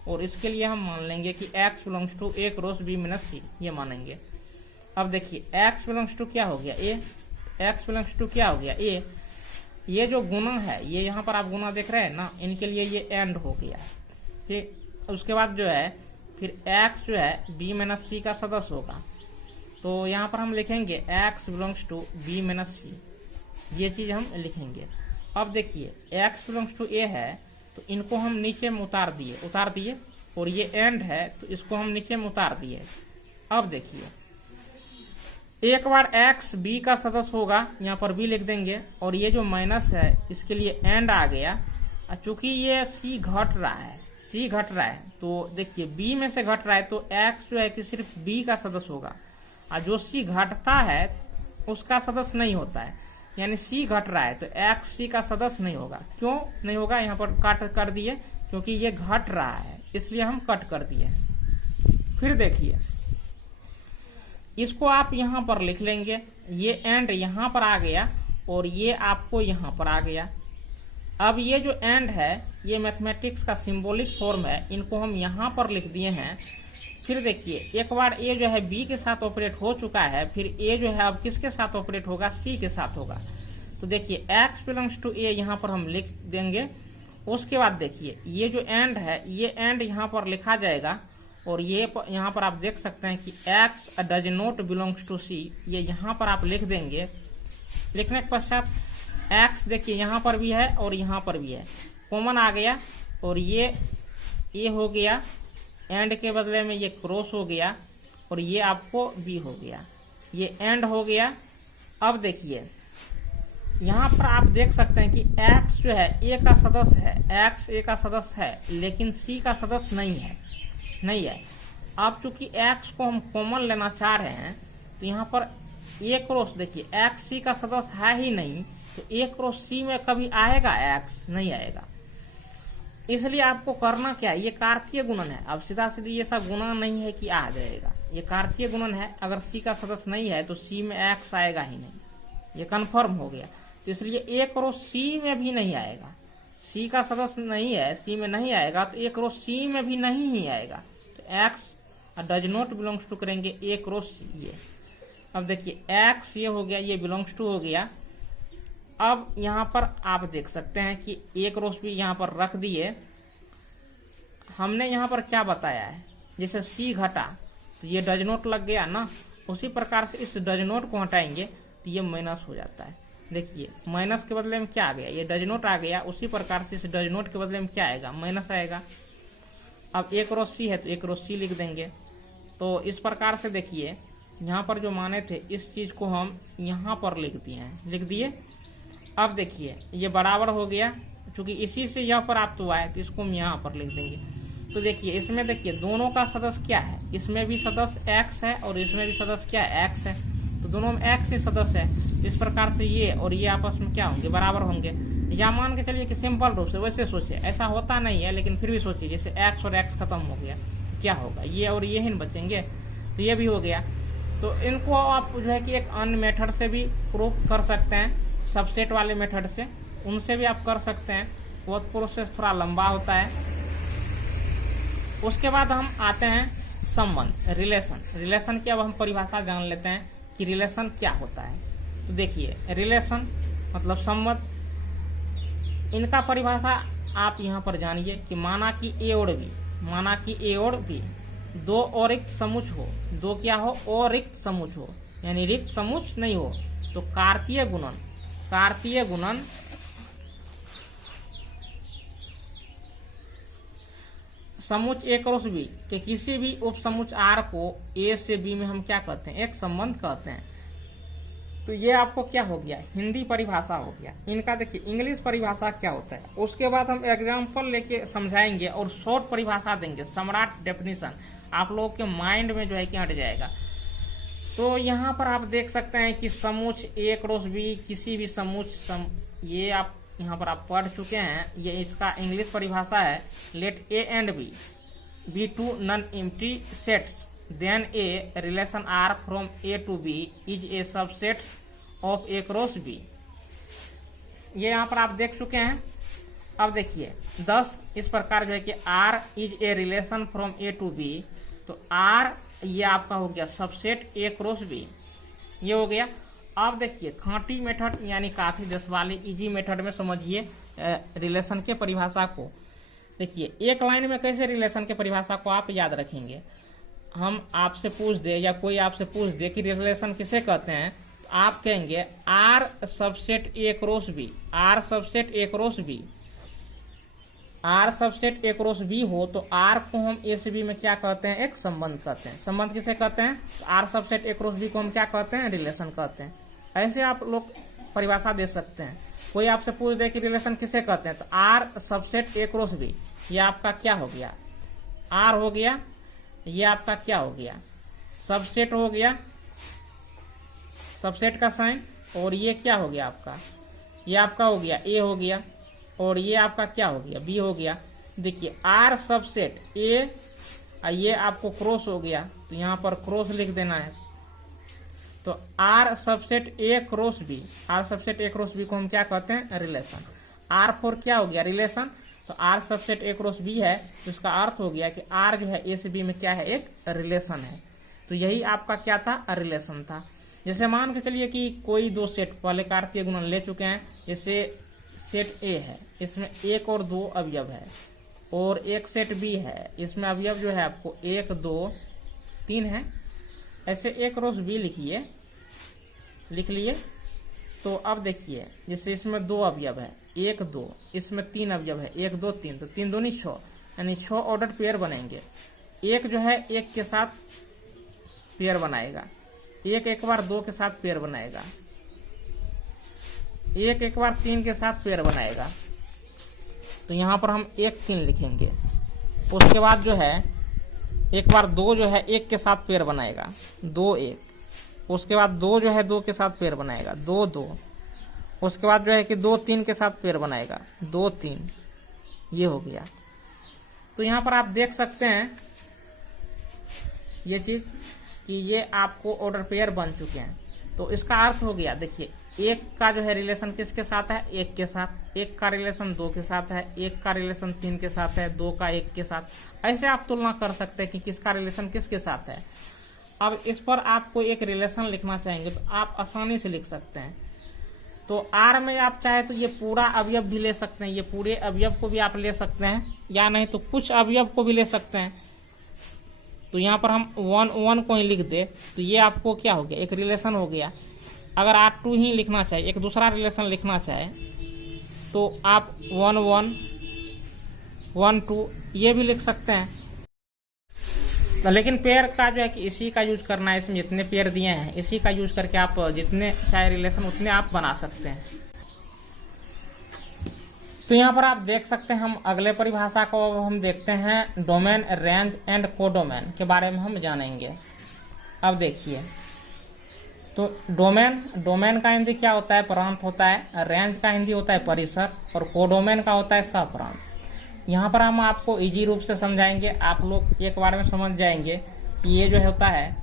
और इसके लिए हम मान लेंगे कि x belongs to A cross B minus C, ये मानेंगे। अब देखिए x बिलोंग्स टू क्या हो गया, ए, x बिलोंग्स टू क्या हो गया, ए। ये जो गुना है, ये यहाँ पर आप गुना देख रहे हैं ना, इनके लिए ये एंड हो गया। फिर उसके बाद जो है फिर x जो है b माइनस सी का सदस्य होगा, तो यहाँ पर हम लिखेंगे x belongs to b minus C, ये चीज हम लिखेंगे। अब देखिए x बिलोंग्स टू a है तो इनको हम नीचे में उतार दिए, और ये एंड है तो इसको हम नीचे में उतार दिए। अब देखिए एक बार x b का सदस्य होगा, यहाँ पर b लिख देंगे, और ये जो माइनस है इसके लिए एंड आ गया। चूंकि ये c घट रहा है, तो देखिए b में से घट रहा है तो x जो है कि सिर्फ b का सदस्य होगा, और जो c घटता है उसका सदस्य नहीं होता है। यानी c घट रहा है तो x c का सदस्य नहीं होगा। क्यों नहीं होगा, यहाँ पर कट कर दिए, क्योंकि ये घट रहा है इसलिए हम कट कर दिए। फिर देखिए इसको आप यहाँ पर लिख लेंगे, ये एंड यहाँ पर आ गया और ये आपको यहाँ पर आ गया। अब ये जो एंड है ये मैथमेटिक्स का सिंबॉलिक फॉर्म है, इनको हम यहाँ पर लिख दिए हैं। फिर देखिए एक बार ए जो है बी के साथ ऑपरेट हो चुका है, फिर ए जो है अब किसके साथ ऑपरेट होगा, सी के साथ होगा। तो देखिए x बिलोंग्स टू ए यहाँ पर हम लिख देंगे। उसके बाद देखिए ये जो एंड है, ये एंड यहाँ पर लिखा जाएगा, और ये यहाँ पर आप देख सकते हैं कि x does not belongs to C, ये यहाँ पर आप लिख देंगे। लिखने के पश्चात x देखिए यहाँ पर भी है और यहाँ पर भी है, कॉमन आ गया, और ये हो गया, एंड के बदले में ये क्रॉस हो गया, और ये आपको बी हो गया, ये एंड हो गया। अब देखिए यहाँ पर आप देख सकते हैं कि x जो है a का सदस्य है, x a का सदस्य है, लेकिन c का सदस्य नहीं है। अब चूंकि x को हम कॉमन लेना चाह रहे हैं तो यहाँ पर a क्रॉस देखिए x c का सदस्य है ही नहीं, तो a क्रॉस c में कभी आएगा x नहीं आएगा। इसलिए आपको करना क्या है, ये कार्तीय गुणन है। अब सीधा सीधी ये सब गुणन नहीं है कि आ जाएगा, ये कार्तीय गुणन है। अगर c का सदस्य नहीं है तो c में x आएगा ही नहीं, ये कन्फर्म हो गया। तो इसलिए a क्रॉस c में भी नहीं आएगा, c का सदस्य नहीं है, c में नहीं आएगा, तो a क्रॉस c में भी नहीं ही आएगा। तो x does not belongs to करेंगे a क्रॉस c, ये। अब देखिए x ये हो गया, ये बिलोंग्स टू हो गया। अब यहाँ पर आप देख सकते हैं कि a क्रॉस भी यहाँ पर रख दिए। हमने यहाँ पर क्या बताया है, जैसे c घटा तो ये डज नॉट लग गया ना, उसी प्रकार से इस डज नॉट को हटाएंगे तो ये माइनस हो जाता है। देखिए माइनस के बदले में क्या आ गया, ये डज नॉट आ गया, उसी प्रकार से इस डज नॉट के बदले में क्या आएगा, माइनस आएगा। अब a क्रॉस c है तो a क्रॉस c लिख देंगे। तो इस प्रकार से देखिए यहाँ पर जो माने थे इस चीज को हम यहाँ पर लिख दिए। अब देखिए ये बराबर हो गया, क्योंकि इसी से यह प्राप्त हुआ है तो इसको हम यहाँ पर लिख देंगे। तो देखिए इसमें देखिए दोनों का सदस्य क्या है, इसमें भी सदस्य x है और इसमें भी सदस्य क्या है, x है, तो दोनों में x ही सदस्य है। इस प्रकार से ये और ये आपस में क्या होंगे, बराबर होंगे। या मान के चलिए कि सिंपल रूप से वैसे सोचिए, ऐसा होता नहीं है लेकिन फिर भी सोचिए, जैसे x और x खत्म हो गया क्या होगा, ये और ये ही बचेंगे, तो ये भी हो गया। तो इनको आप जो है कि एक अन्य मेथड से भी प्रूफ कर सकते हैं, सबसेट वाले मेथड से, उनसे भी आप कर सकते हैं। वो प्रोसेस थोड़ा लंबा होता है। उसके बाद हम आते हैं संबंध, रिलेशन। रिलेशन की अब हम परिभाषा जान लेते हैं कि रिलेशन क्या होता है। तो देखिए, रिलेशन मतलब संबंध, इनका परिभाषा आप यहाँ पर जानिए कि माना कि ए और बी दो अरिक्त समुच हो, दो क्या हो, अरिक्त समुच हो, यानी रिक्त समुच नहीं हो, तो कार्तीय गुणन समुच ए क्रॉस बी के किसी भी उप समुच आर को ए से बी में हम क्या कहते हैं, एक संबंध कहते हैं। तो ये आपको क्या हो गया, हिंदी परिभाषा हो गया। इनका देखिए इंग्लिश परिभाषा क्या होता है, उसके बाद हम एग्जाम्पल लेके समझाएंगे और शॉर्ट परिभाषा देंगे, सम्राट डेफिनेशन आप लोगों के माइंड में जो है कि हट जाएगा। तो यहाँ पर आप देख सकते हैं कि समुच ए क्रॉस बी, किसी भी समुच ये आप यहाँ पर आप पढ़ चुके हैं, ये इसका इंग्लिश परिभाषा है। Let A and B two non empty sets, then a relation R from A to B is a subset of A cross B. ये यहाँ पर आप देख चुके हैं। अब देखिए 10 इस प्रकार जो है कि R is a relation from A to B, तो आर ये आपका हो गया सबसेट ए क्रॉस बी, ये हो गया। अब देखिए खांटी मेथड यानी काफी दस वाले इजी मेथड में समझिए रिलेशन के परिभाषा को। देखिए एक लाइन में कैसे रिलेशन के परिभाषा को आप याद रखेंगे। हम आपसे पूछ दे या कोई आपसे पूछ दे कि रिलेशन किसे कहते हैं, तो आप कहेंगे R subset A cross B, R subset A cross B, R subset A cross B हो तो आर को हम ए से बी में क्या कहते हैं, एक संबंध कहते हैं। संबंध किसे कहते हैं, R subset A cross B को हम क्या कहते हैं, रिलेशन कहते हैं। ऐसे आप लोग परिभाषा दे सकते हैं। कोई आपसे पूछ दे कि रिलेशन किसे कहते हैं, तो R subset A cross B, ये आपका क्या हो गया, आर हो गया, ये आपका क्या हो गया, सबसेट हो गया, सबसेट का साइन, और ये क्या हो गया आपका, ये आपका हो गया ए हो गया, और ये आपका क्या हो गया, बी हो गया। देखिए आर सबसेट ए, ये आपको क्रॉस हो गया, तो यहाँ पर क्रॉस लिख देना है। तो R subset A cross B, R subset A cross B को हम क्या कहते हैं, रिलेशन। आर फोर क्या हो गया, रिलेशन। तो R subset A cross B है, तो इसका अर्थ हो गया कि आर जो है ए से बी में क्या है, एक रिलेशन है। तो यही आपका क्या था, रिलेशन था। जैसे मान के चलिए कि कोई दो सेट पहले कार्तीय गुणन ले चुके हैं, जैसे सेट ए है, इसमें एक और दो अवयव है, और एक सेट बी है, इसमें अवयव जो है आपको एक दो तीन है। ऐसे ए क्रॉस बी लिखिए, लिख लिए। तो अब देखिए जैसे इसमें दो अवयव है, एक दो, इसमें तीन अवयव है, एक दो तीन, तो तीन दूनी 6, यानी 6 ऑर्डर पेयर बनेंगे। एक जो है एक के साथ पेयर बनाएगा, एक बार दो के साथ पेयर बनाएगा, एक बार तीन के साथ पेयर बनाएगा। तो यहाँ पर हम 1 3 लिखेंगे। उसके बाद जो है एक बार दो जो है एक के साथ पेयर बनाएगा, 2 1। उसके बाद दो जो है दो के साथ पेयर बनाएगा, 2 2। उसके बाद जो है कि 2 3 के साथ पेयर बनाएगा, 2 3, ये हो गया। तो यहाँ पर आप देख सकते हैं ये चीज कि ये आपको ऑर्डर पेयर बन चुके हैं। तो इसका अर्थ हो गया, देखिए एक का जो है रिलेशन किसके साथ है, एक के साथ, एक का रिलेशन दो के साथ है, एक का रिलेशन तीन के साथ है, दो का एक के साथ। ऐसे आप तुलना कर सकते हैं कि किसका रिलेशन किसके साथ है। अब इस पर आपको एक रिलेशन लिखना चाहेंगे तो आप आसानी से लिख सकते हैं। तो आर में आप चाहे तो ये पूरा अवयव भी ले सकते हैं, ये पूरे अवयव को भी आप ले सकते हैं, या नहीं तो कुछ अवयव को भी ले सकते हैं। तो यहाँ पर हम 1 1 को ही लिख दे, तो ये आपको क्या हो गया, एक रिलेशन हो गया। अगर आप 2 ही लिखना चाहे, एक दूसरा रिलेशन लिखना चाहे, तो आप 1 1 1 2 ये भी लिख सकते हैं। तो लेकिन पेयर का जो है कि इसी का यूज करना है, इसमें जितने पेयर दिए हैं इसी का यूज करके आप जितने चाहे रिलेशन उतने आप बना सकते हैं। तो यहाँ पर आप देख सकते हैं, हम अगले परिभाषा को अब हम देखते हैं डोमेन, रेंज एंड कोडोमेन के बारे में हम जानेंगे। अब देखिए, तो डोमेन का हिंदी क्या होता है, प्रांत होता है। रेंज का हिंदी होता है परिसर, और कोडोमेन का होता है सप्रांत। यहाँ पर हम आपको इजी रूप से समझाएंगे, आप लोग एक बार में समझ जाएंगे कि ये जो होता है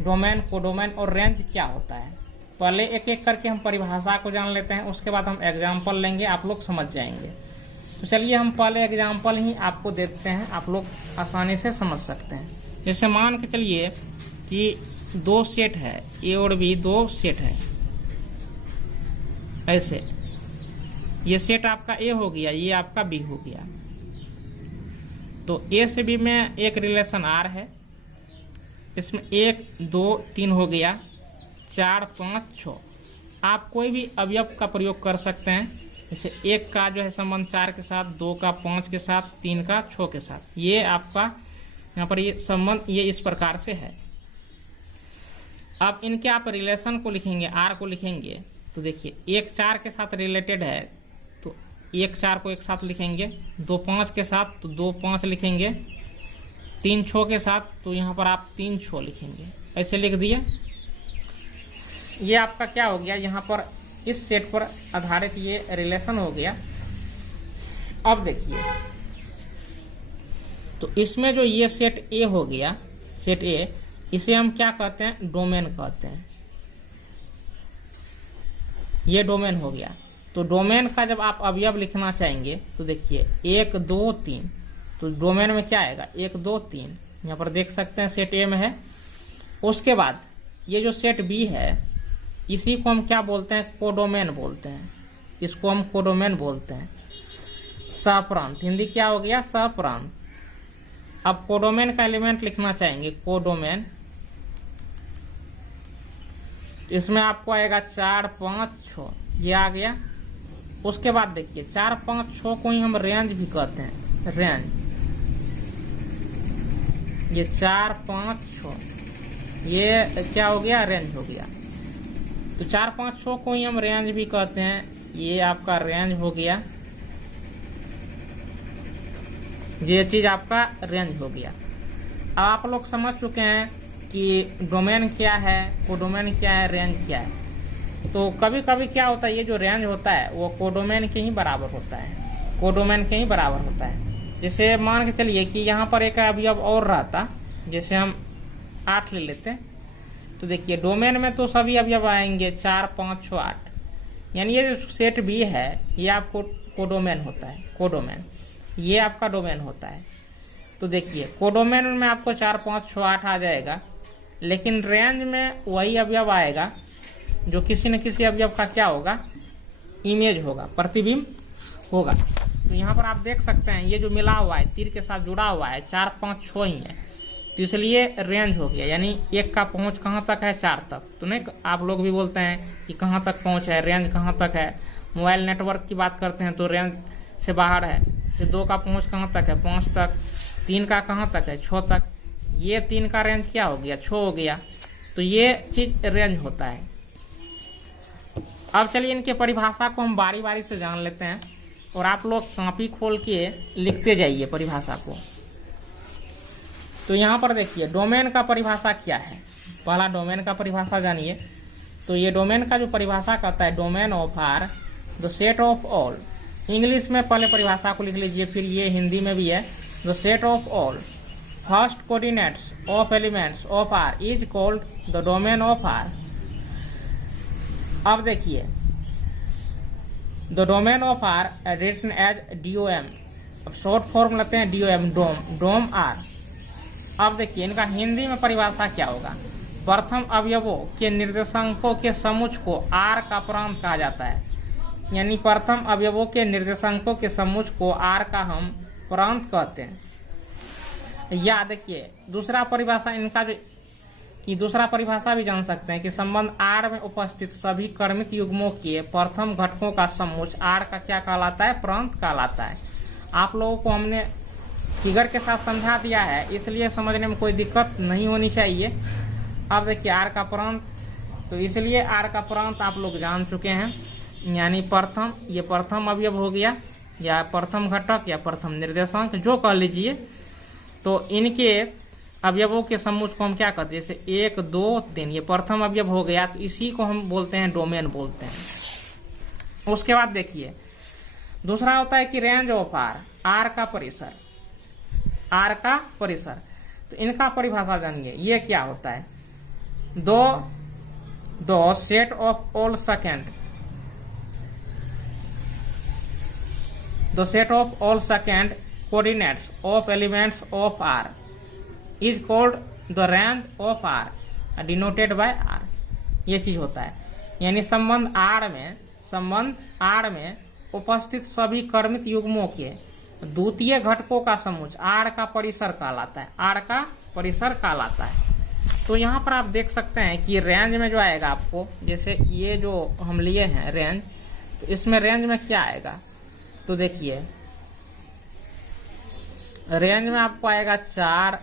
डोमेन, कोडोमेन और रेंज क्या होता है। पहले एक एक करके हम परिभाषा को जान लेते हैं, उसके बाद हम एग्जाम्पल लेंगे, आप लोग समझ जाएंगे। तो चलिए हम पहले एग्जाम्पल ही आपको देते हैं, आप लोग आसानी से समझ सकते हैं। जैसे मान के चलिए कि दो सेट है, ए और बी दो सेट है, ऐसे ये सेट आपका ए हो गया, ये आपका बी हो गया। तो ए से बी में एक रिलेशन आर है, इसमें 1 2 3 हो गया, 4 5 6। आप कोई भी अवयव का प्रयोग कर सकते हैं, जैसे 1 का जो है संबंध 4 के साथ, 2 का 5 के साथ, 3 का 6 के साथ। ये आपका यहाँ पर ये संबंध ये इस प्रकार से है। अब इनके आप रिलेशन को लिखेंगे, आर को लिखेंगे, तो देखिए 1 4 के साथ रिलेटेड है तो 1 4 को एक साथ लिखेंगे, 2 5 के साथ तो 2 5 लिखेंगे, 3 6 के साथ तो यहाँ पर आप 3 6 लिखेंगे, ऐसे लिख दिए। ये आपका क्या हो गया, यहाँ पर इस सेट पर आधारित ये रिलेशन हो गया। अब देखिए, तो इसमें जो ये सेट ए हो गया, सेट ए, इसे हम क्या कहते हैं, डोमेन कहते हैं। ये डोमेन हो गया। तो डोमेन का जब आप अवयव लिखना चाहेंगे तो देखिए 1 2 3, तो डोमेन में क्या आएगा, 1 2 3, यहाँ पर देख सकते हैं सेट ए में है। उसके बाद ये जो सेट बी है, इसी को हम क्या बोलते हैं, कोडोमेन बोलते हैं। इसको हम कोडोमेन बोलते हैं, सहप्रांत। हिंदी क्या हो गया, सहप्रांत। अब कोडोमेन का एलिमेंट लिखना चाहेंगे, कोडोमेन, इसमें आपको आएगा 4 5 6, ये आ गया। उसके बाद देखिए 4 5 6 को ही हम रेंज भी कहते हैं, रेंज। ये 4 5 6 ये क्या हो गया, रेंज हो गया। तो 4 5 6 को ही हम रेंज भी कहते हैं, ये आपका रेंज हो गया। ये चीज आपका रेंज हो गया। अब आप लोग समझ चुके हैं कि डोमेन क्या है, कोडोमेन क्या है, रेंज क्या है। तो कभी कभी क्या होता है, ये जो रेंज होता है वो कोडोमेन के ही बराबर होता है, कोडोमेन के ही बराबर होता है। जैसे मान के चलिए कि यहाँ पर एक अवयव और रहता, जैसे हम 8 ले लेते, तो देखिए डोमेन में तो सभी अवयव आएंगे 4 5 6 8, यानी ये जो सेट बी है ये आपको कोडोमेन होता है, कोडोमेन, ये आपका डोमेन होता है। तो देखिए कोडोमेन में आपको 4 5 6 8 आ जाएगा, लेकिन रेंज में वही अवयव आएगा जो किसी न किसी अवयव का क्या होगा, इमेज होगा, प्रतिबिंब होगा। तो यहाँ पर आप देख सकते हैं ये जो मिला हुआ है, तीर के साथ जुड़ा हुआ है, 4 5 6 ही है, तो इसलिए रेंज हो गया। यानी 1 का पहुंच कहाँ तक है, 4 तक। तो नहीं, आप लोग भी बोलते हैं कि कहाँ तक पहुंच है, रेंज कहाँ तक है। मोबाइल नेटवर्क की बात करते हैं तो रेंज से बाहर है। जैसे 2 का पहुंच कहाँ तक है, 5 तक। 3 का कहाँ तक है, 6 तक। ये 3 का रेंज क्या हो गया, 6 हो गया। तो ये चीज रेंज होता है। अब चलिए इनके परिभाषा को हम बारी बारी से जान लेते हैं, और आप लोग कॉपी खोल के लिखते जाइए परिभाषा को। तो यहाँ पर देखिए डोमेन का परिभाषा क्या है। पहला डोमेन का परिभाषा जानिए। तो ये डोमेन का जो परिभाषा कहता है, domain of R the set of all. English में पहले परिभाषा को लिख लीजिए, फिर ये हिंदी में भी है, the set of all first coordinates of elements of R is called the domain of R. अब देखिए the domain of R written as DOM, अब शॉर्ट फॉर्म लेते हैं डीओएम, डोम आर। अब देखिए इनका हिंदी में परिभाषा क्या होगा, प्रथम अवयवों के निर्देशांकों के समुच्चय को आर का प्रांत कहा जाता है। यानी प्रथम अवयवों के निर्देशांकों के समुच्चय को आर का हम प्रांत कहते हैं। या देखिए दूसरा परिभाषा इनका जो, कि दूसरा परिभाषा भी जान सकते हैं कि संबंध आर में उपस्थित सभी क्रमित युग्मों के प्रथम घटकों का समुच्चय आर का क्या कहलाता है, प्रांत कहलाता है। आप लोगों को हमने फिगर के साथ समझा दिया है, इसलिए समझने में कोई दिक्कत नहीं होनी चाहिए। अब देखिए आर का प्रांत, तो इसलिए आर का प्रांत आप लोग जान चुके हैं, यानी प्रथम, ये प्रथम अवयव हो गया, या प्रथम घटक, या प्रथम निर्देशांक, जो कह लीजिए। तो इनके अवयवों के समुच्चय को हम क्या कहते हैं, जैसे 1 2 3, ये प्रथम अवयव हो गया, तो इसी को हम बोलते हैं डोमेन बोलते हैं। उसके बाद देखिए दूसरा होता है कि रेंज ऑफ आर, आर का परिसर, आर का परिसर। तो इनका परिभाषा जानिए, ये क्या होता है, दो set of all second, the set of all second coordinates of elements of R is called the range of R denoted by R. ये चीज होता है, यानी संबंध आर में उपस्थित सभी क्रमित युग्मों के द्वितीय घटकों का समुच्चय आर का परिसर कहलाता है। तो यहाँ पर आप देख सकते हैं कि रेंज में जो आएगा आपको, जैसे ये जो हम लिए हैं रेंज, तो इसमें रेंज में क्या आएगा, तो देखिए रेंज में आपको आएगा 4,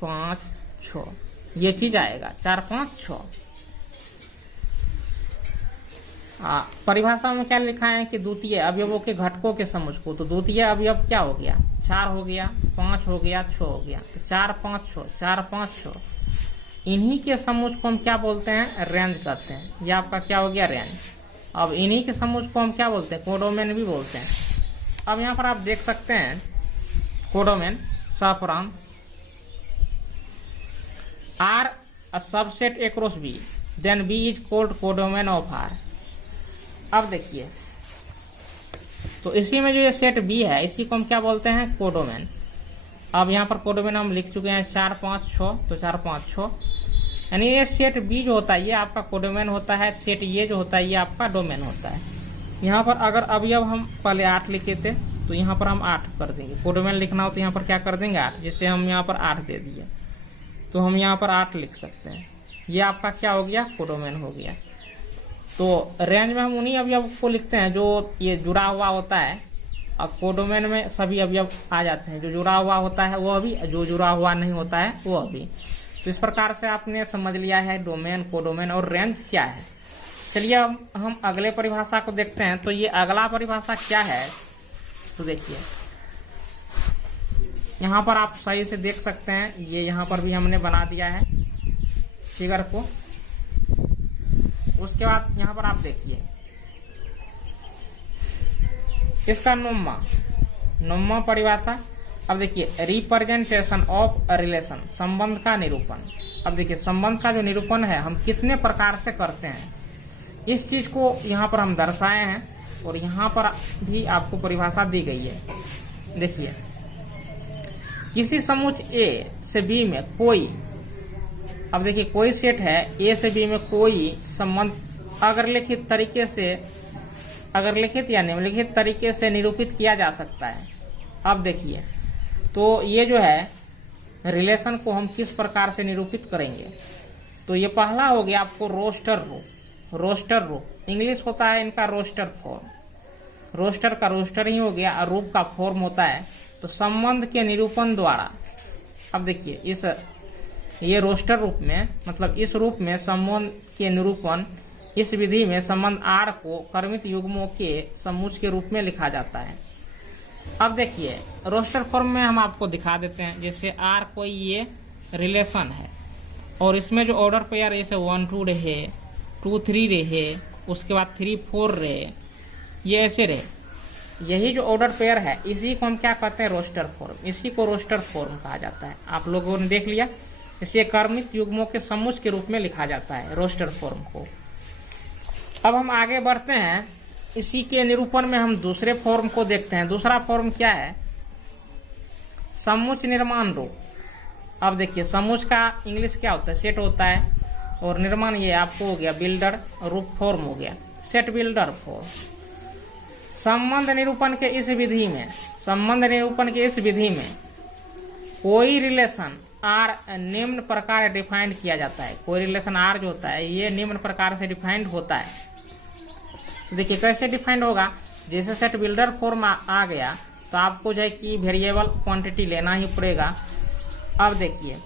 5, 6, ये चीज आएगा 4, 5, 6। परिभाषा में क्या लिखा है कि द्वितीय अवयवों के घटकों के समुच्चय को, तो द्वितीय अवयव क्या हो गया, 4 हो गया, 5 हो गया, 6 हो गया, तो 4, 5, 6, 4, 5, 6, इन्हीं के समुच्चय को हम क्या बोलते हैं, रेंज कहते हैं। ये आपका क्या हो गया, रेंज। अब इन्हीं के समुच्चय को हम क्या बोलते हैं, कोडोमेन भी बोलते हैं। अब यहाँ पर आप देख सकते हैं कोडोमेन सफ्राम are a subset across B, then B is called codomain of R। अब देखिए, तो इसी में जो ये सेट बी है इसी को हम क्या बोलते हैं, कोडोमेन। अब यहाँ पर कोडोमेन हम लिख चुके हैं 4, 5, 6, तो 4, 5, 6, यानी ये सेट बी जो होता है ये आपका कोडोमेन होता है, सेट ये जो होता है ये आपका डोमेन होता है। यहाँ पर अगर अवयव हम पहले 8 लिखे थे तो यहाँ पर हम 8 कर देंगे, कोडोमेन लिखना हो तो यहाँ पर क्या कर देंगे 8, जैसे हम यहाँ पर 8 दे दिए तो हम यहाँ पर 8 लिख सकते हैं। ये आपका क्या हो गया, कोडोमेन हो गया। तो रेंज में हम उन्हीं अवयव को लिखते हैं जो ये जुड़ा हुआ होता है, और कोडोमेन में सभी अवयव आ जाते हैं, जो जुड़ा हुआ होता है वो भी, जो जुड़ा हुआ नहीं होता है वो भी। तो इस प्रकार से आपने समझ लिया है डोमेन, कोडोमेन और रेंज क्या है। चलिए हम अगले परिभाषा को देखते हैं। तो ये अगला परिभाषा क्या है, तो देखिए यहाँ पर आप सही से देख सकते हैं, ये यहाँ पर भी हमने बना दिया है फिगर को। उसके बाद यहाँ पर आप देखिए इसका नोमा परिभाषा। अब देखिए रिप्रेजेंटेशन ऑफ रिलेशन, संबंध का निरूपण। अब देखिए संबंध का जो निरूपण है हम कितने प्रकार से करते हैं, इस चीज को यहाँ पर हम दर्शाए हैं, और यहाँ पर भी आपको परिभाषा दी गई है। देखिए किसी समुच्चय ए से बी में कोई, अब देखिए कोई सेट है ए से बी में कोई संबंध अगर लिखित या निम्नलिखित तरीके से निरूपित किया जा सकता है। अब देखिए तो ये जो है रिलेशन को हम किस प्रकार से निरूपित करेंगे, तो ये पहला हो गया आपको रोस्टर रूप, इंग्लिश होता है इनका रोस्टर फॉर्म, रोस्टर का रोस्टर ही हो गया और रूप का फॉर्म होता है। तो संबंध के निरूपण द्वारा, अब देखिए ये रोस्टर रूप में, मतलब इस रूप में संबंध के निरूपण, इस विधि में संबंध आर को क्रमित युग्मों के समुच्चय के रूप में लिखा जाता है। अब देखिए रोस्टर फॉर्म में हम आपको दिखा देते हैं, जैसे आर कोई ये रिलेशन है और इसमें जो ऑर्डर पेयर जैसे 1, 2 रहे, 2, 3 रहे, उसके बाद 3, 4 रहे, ये ऐसे रहे, यही जो ऑर्डर पेयर है इसी को हम क्या कहते हैं, रोस्टर फॉर्म। इसी को रोस्टर फॉर्म कहा जाता है। आप लोगों ने देख लिया, इसे क्रमित युग्मों के समुच्चय के रूप में लिखा जाता है रोस्टर फॉर्म को। अब हम आगे बढ़ते हैं, इसी के निरूपण में हम दूसरे फॉर्म को देखते हैं। दूसरा फॉर्म क्या है, समुच्चय निर्माण रूप। अब देखिए समुच्चय का इंग्लिश क्या होता है, सेट होता है, और निर्माण ये आपको हो गया बिल्डर, रूप फॉर्म हो गया सेट बिल्डर फॉर्म। संबंध निरूपण के इस विधि में कोई रिलेशन आर निम्न प्रकार डिफाइंड किया जाता है। कोई रिलेशन आर जो होता है ये निम्न प्रकार से डिफाइंड होता है। देखिए कैसे डिफाइंड होगा, जैसे सेट बिल्डर फॉर्म आ गया तो आपको जो है कि वेरिएबल क्वांटिटी लेना ही पड़ेगा। अब देखिए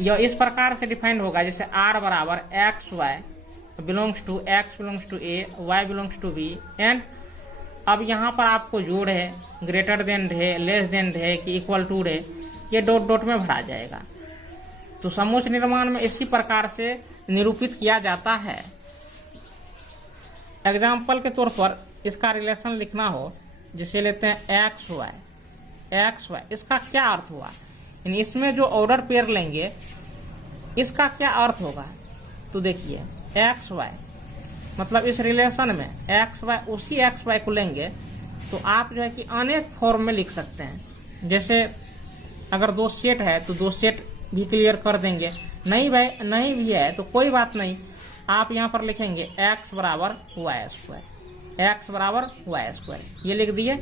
यह इस प्रकार से डिफाइंड होगा, जैसे आर बराबर x y belongs to A, y belongs to B, and अब यहाँ पर आपको जोड़ है, ग्रेटर देन रहे, लेस देन रहे कि इक्वल टू रहे, ये डॉट डॉट में भरा जाएगा। तो समुच्चय निर्माण में इसी प्रकार से निरूपित किया जाता है। एग्जाम्पल के तौर पर इसका रिलेशन लिखना हो, जिसे लेते हैं एक्स वाई, इसका क्या अर्थ हुआ, यानी इसमें जो ऑर्डर पेयर लेंगे इसका क्या अर्थ होगा। तो देखिए एक्स वाई मतलब इस रिलेशन में एक्स वाई, उसी एक्स वाई को लेंगे तो आप जो है कि अनेक फॉर्म में लिख सकते हैं। जैसे अगर 2 सेट है तो 2 सेट भी क्लियर कर देंगे, नहीं भाई नहीं भी है तो कोई बात नहीं, आप यहाँ पर लिखेंगे x बराबर वाई स्क्वायर, x बराबर वाई स्क्वायर, ये लिख दिए।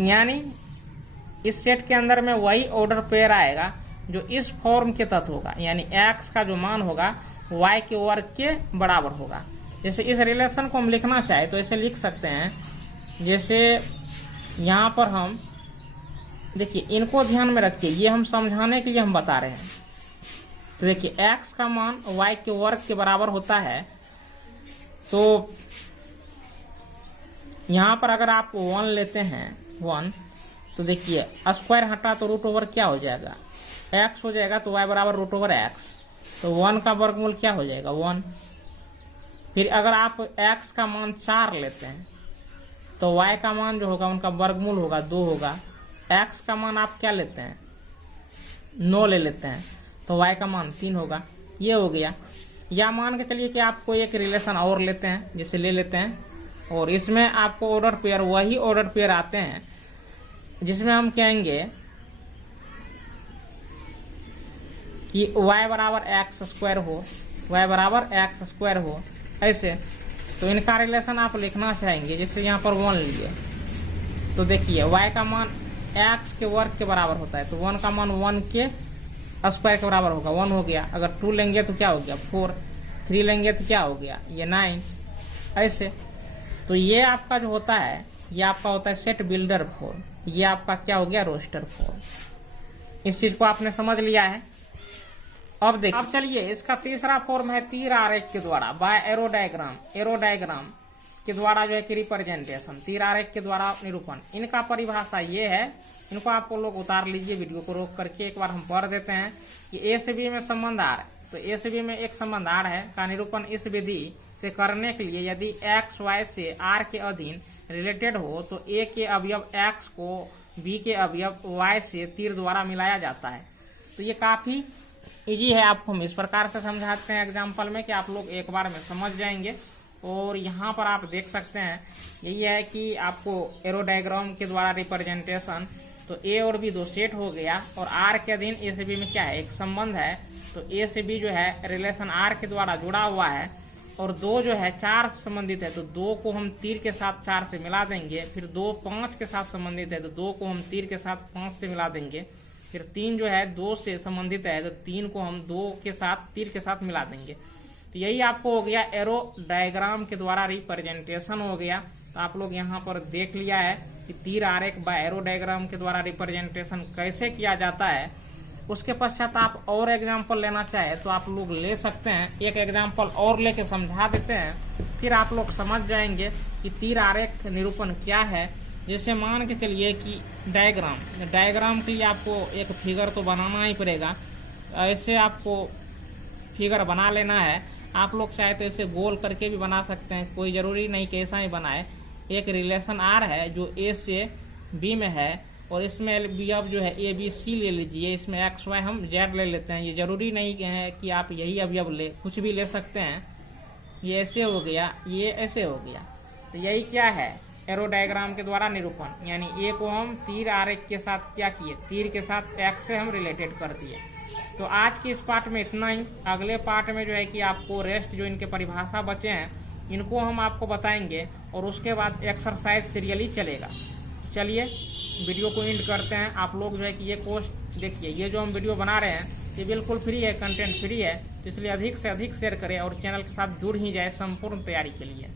यानी इस सेट के अंदर में वही ऑर्डर पेयर आएगा जो इस फॉर्म के तहत होगा, यानी x का जो मान होगा y के वर्ग के बराबर होगा। जैसे इस रिलेशन को हम लिखना चाहे तो ऐसे लिख सकते हैं, जैसे यहाँ पर हम देखिए, इनको ध्यान में रखिए, ये हम समझाने के लिए हम बता रहे हैं। तो देखिए x का मान y के वर्ग के बराबर होता है, तो यहाँ पर अगर आप 1 लेते हैं 1, तो देखिए स्क्वायर हटा तो रूट ओवर क्या हो जाएगा, x हो जाएगा, तो y बराबर रूट ओवर x, तो 1 का वर्गमूल क्या हो जाएगा 1। फिर अगर आप x का मान 4 लेते हैं तो y का मान जो होगा उनका वर्गमूल होगा 2 होगा। x का मान आप क्या लेते हैं 9 ले लेते हैं तो y का मान 3 होगा, ये हो गया। या मान के चलिए कि आपको एक रिलेशन और लेते हैं, जिसे ले लेते हैं, और इसमें आपको ऑर्डर पेयर वही ऑर्डर पेयर आते हैं जिसमें हम कहेंगे कि y बराबर एक्स स्क्वायर हो, y बराबर एक्स स्क्वायर हो, ऐसे। तो इनका रिलेशन आप लिखना चाहेंगे, जैसे यहाँ पर 1 लिए तो देखिए y का मान x के वर्ग के बराबर होता है, तो 1 का मान 1 के स्क्वायर के बराबर होगा, 1 हो गया। अगर 2 लेंगे तो क्या हो गया 4, 3 लेंगे तो क्या हो गया ये 9, ऐसे। तो ये आपका जो होता है, ये आपका होता है सेट बिल्डर फॉर्म, ये आपका क्या हो गया रोस्टर फॉर्म। इस चीज को आपने समझ लिया है। अब देखिए, अब चलिए इसका तीसरा फॉर्म है तीर आरेख के द्वारा, by arrow diagram, arrow diagram के द्वारा जो है कि रिप्रेजेंटेशन, तीर आरेख के द्वारा निरूपण। इनका परिभाषा ये है, इनको आप लोग उतार लीजिए वीडियो को रोक करके, एक बार हम पढ़ देते हैं कि ए से बी में संबंध आर है, तो ए से बी में एक संबंध आर है का निरूपण इस विधि से करने के लिए यदि एक्स वाई से आर के अधीन रिलेटेड हो तो ए के अवयव एक्स को बी के अवयव वाई से तीर द्वारा मिलाया जाता है। तो ये काफी इजी है, आपको हम इस प्रकार से समझाते हैं एग्जाम्पल में कि आप लोग एक बार में समझ जाएंगे। और यहाँ पर आप देख सकते हैं यही है कि आपको एरो डायग्राम के द्वारा रिप्रेजेंटेशन, तो ए और बी 2 सेट हो गया और आर के अधीन ए से बी में क्या है एक संबंध है, तो ए से बी जो है रिलेशन आर के द्वारा जुड़ा हुआ है, और 2 जो है 4 से संबंधित है तो 2 को हम तीर के साथ 4 से मिला देंगे। फिर 2 5 के साथ संबंधित है तो 2 को हम तीर के साथ 5 से मिला देंगे। फिर 3 जो है 2 से संबंधित है तो 3 को हम 2 के साथ तीर के साथ मिला देंगे। तो यही आपको हो गया एरो डायग्राम के द्वारा रिप्रेजेंटेशन हो गया। तो आप लोग यहाँ पर देख लिया है कि तीर आरेख बाय एरो डायग्राम के द्वारा रिप्रेजेंटेशन कैसे किया जाता है। उसके पश्चात आप और एग्जाम्पल लेना चाहे तो आप लोग ले सकते हैं, एक एग्जाम्पल और लेके समझा देते हैं, फिर आप लोग समझ जाएंगे कि तीर आरेख निरूपण क्या है। जैसे मान के चलिए कि डायग्राम के लिए आपको एक फिगर तो बनाना ही पड़ेगा, ऐसे आपको फिगर बना लेना है। आप लोग चाहे तो इसे गोल करके भी बना सकते हैं, कोई जरूरी नहीं कि ऐसा ही बनाए। एक रिलेशन आर है जो ए से बी में है और इसमें अब जो है ए बी सी ले लीजिए, इसमें एक्स वाई हम जेड ले लेते हैं। ये जरूरी नहीं है कि आप यही अवयव ले, कुछ भी ले सकते हैं। ये ऐसे हो गया, ये ऐसे हो गया। तो यही क्या है एरो डायग्राम के द्वारा निरूपण, यानी ए को हम तीर आरेख के साथ क्या किए, तीर के साथ एक्स से हम रिलेटेड कर दिए। तो आज की इस पार्ट में इतना ही। अगले पार्ट में जो है कि आपको रेस्ट जो इनके परिभाषा बचे हैं इनको हम आपको बताएंगे और उसके बाद एक्सरसाइज सीरियली चलेगा। चलिए वीडियो को एंड करते हैं। आप लोग जो है कि ये कोर्स देखिए, ये जो हम वीडियो बना रहे हैं ये बिल्कुल फ्री है, कंटेंट फ्री है, तो इसलिए अधिक से अधिक शेयर करें और चैनल के साथ जुड़ ही जाए संपूर्ण तैयारी के लिए।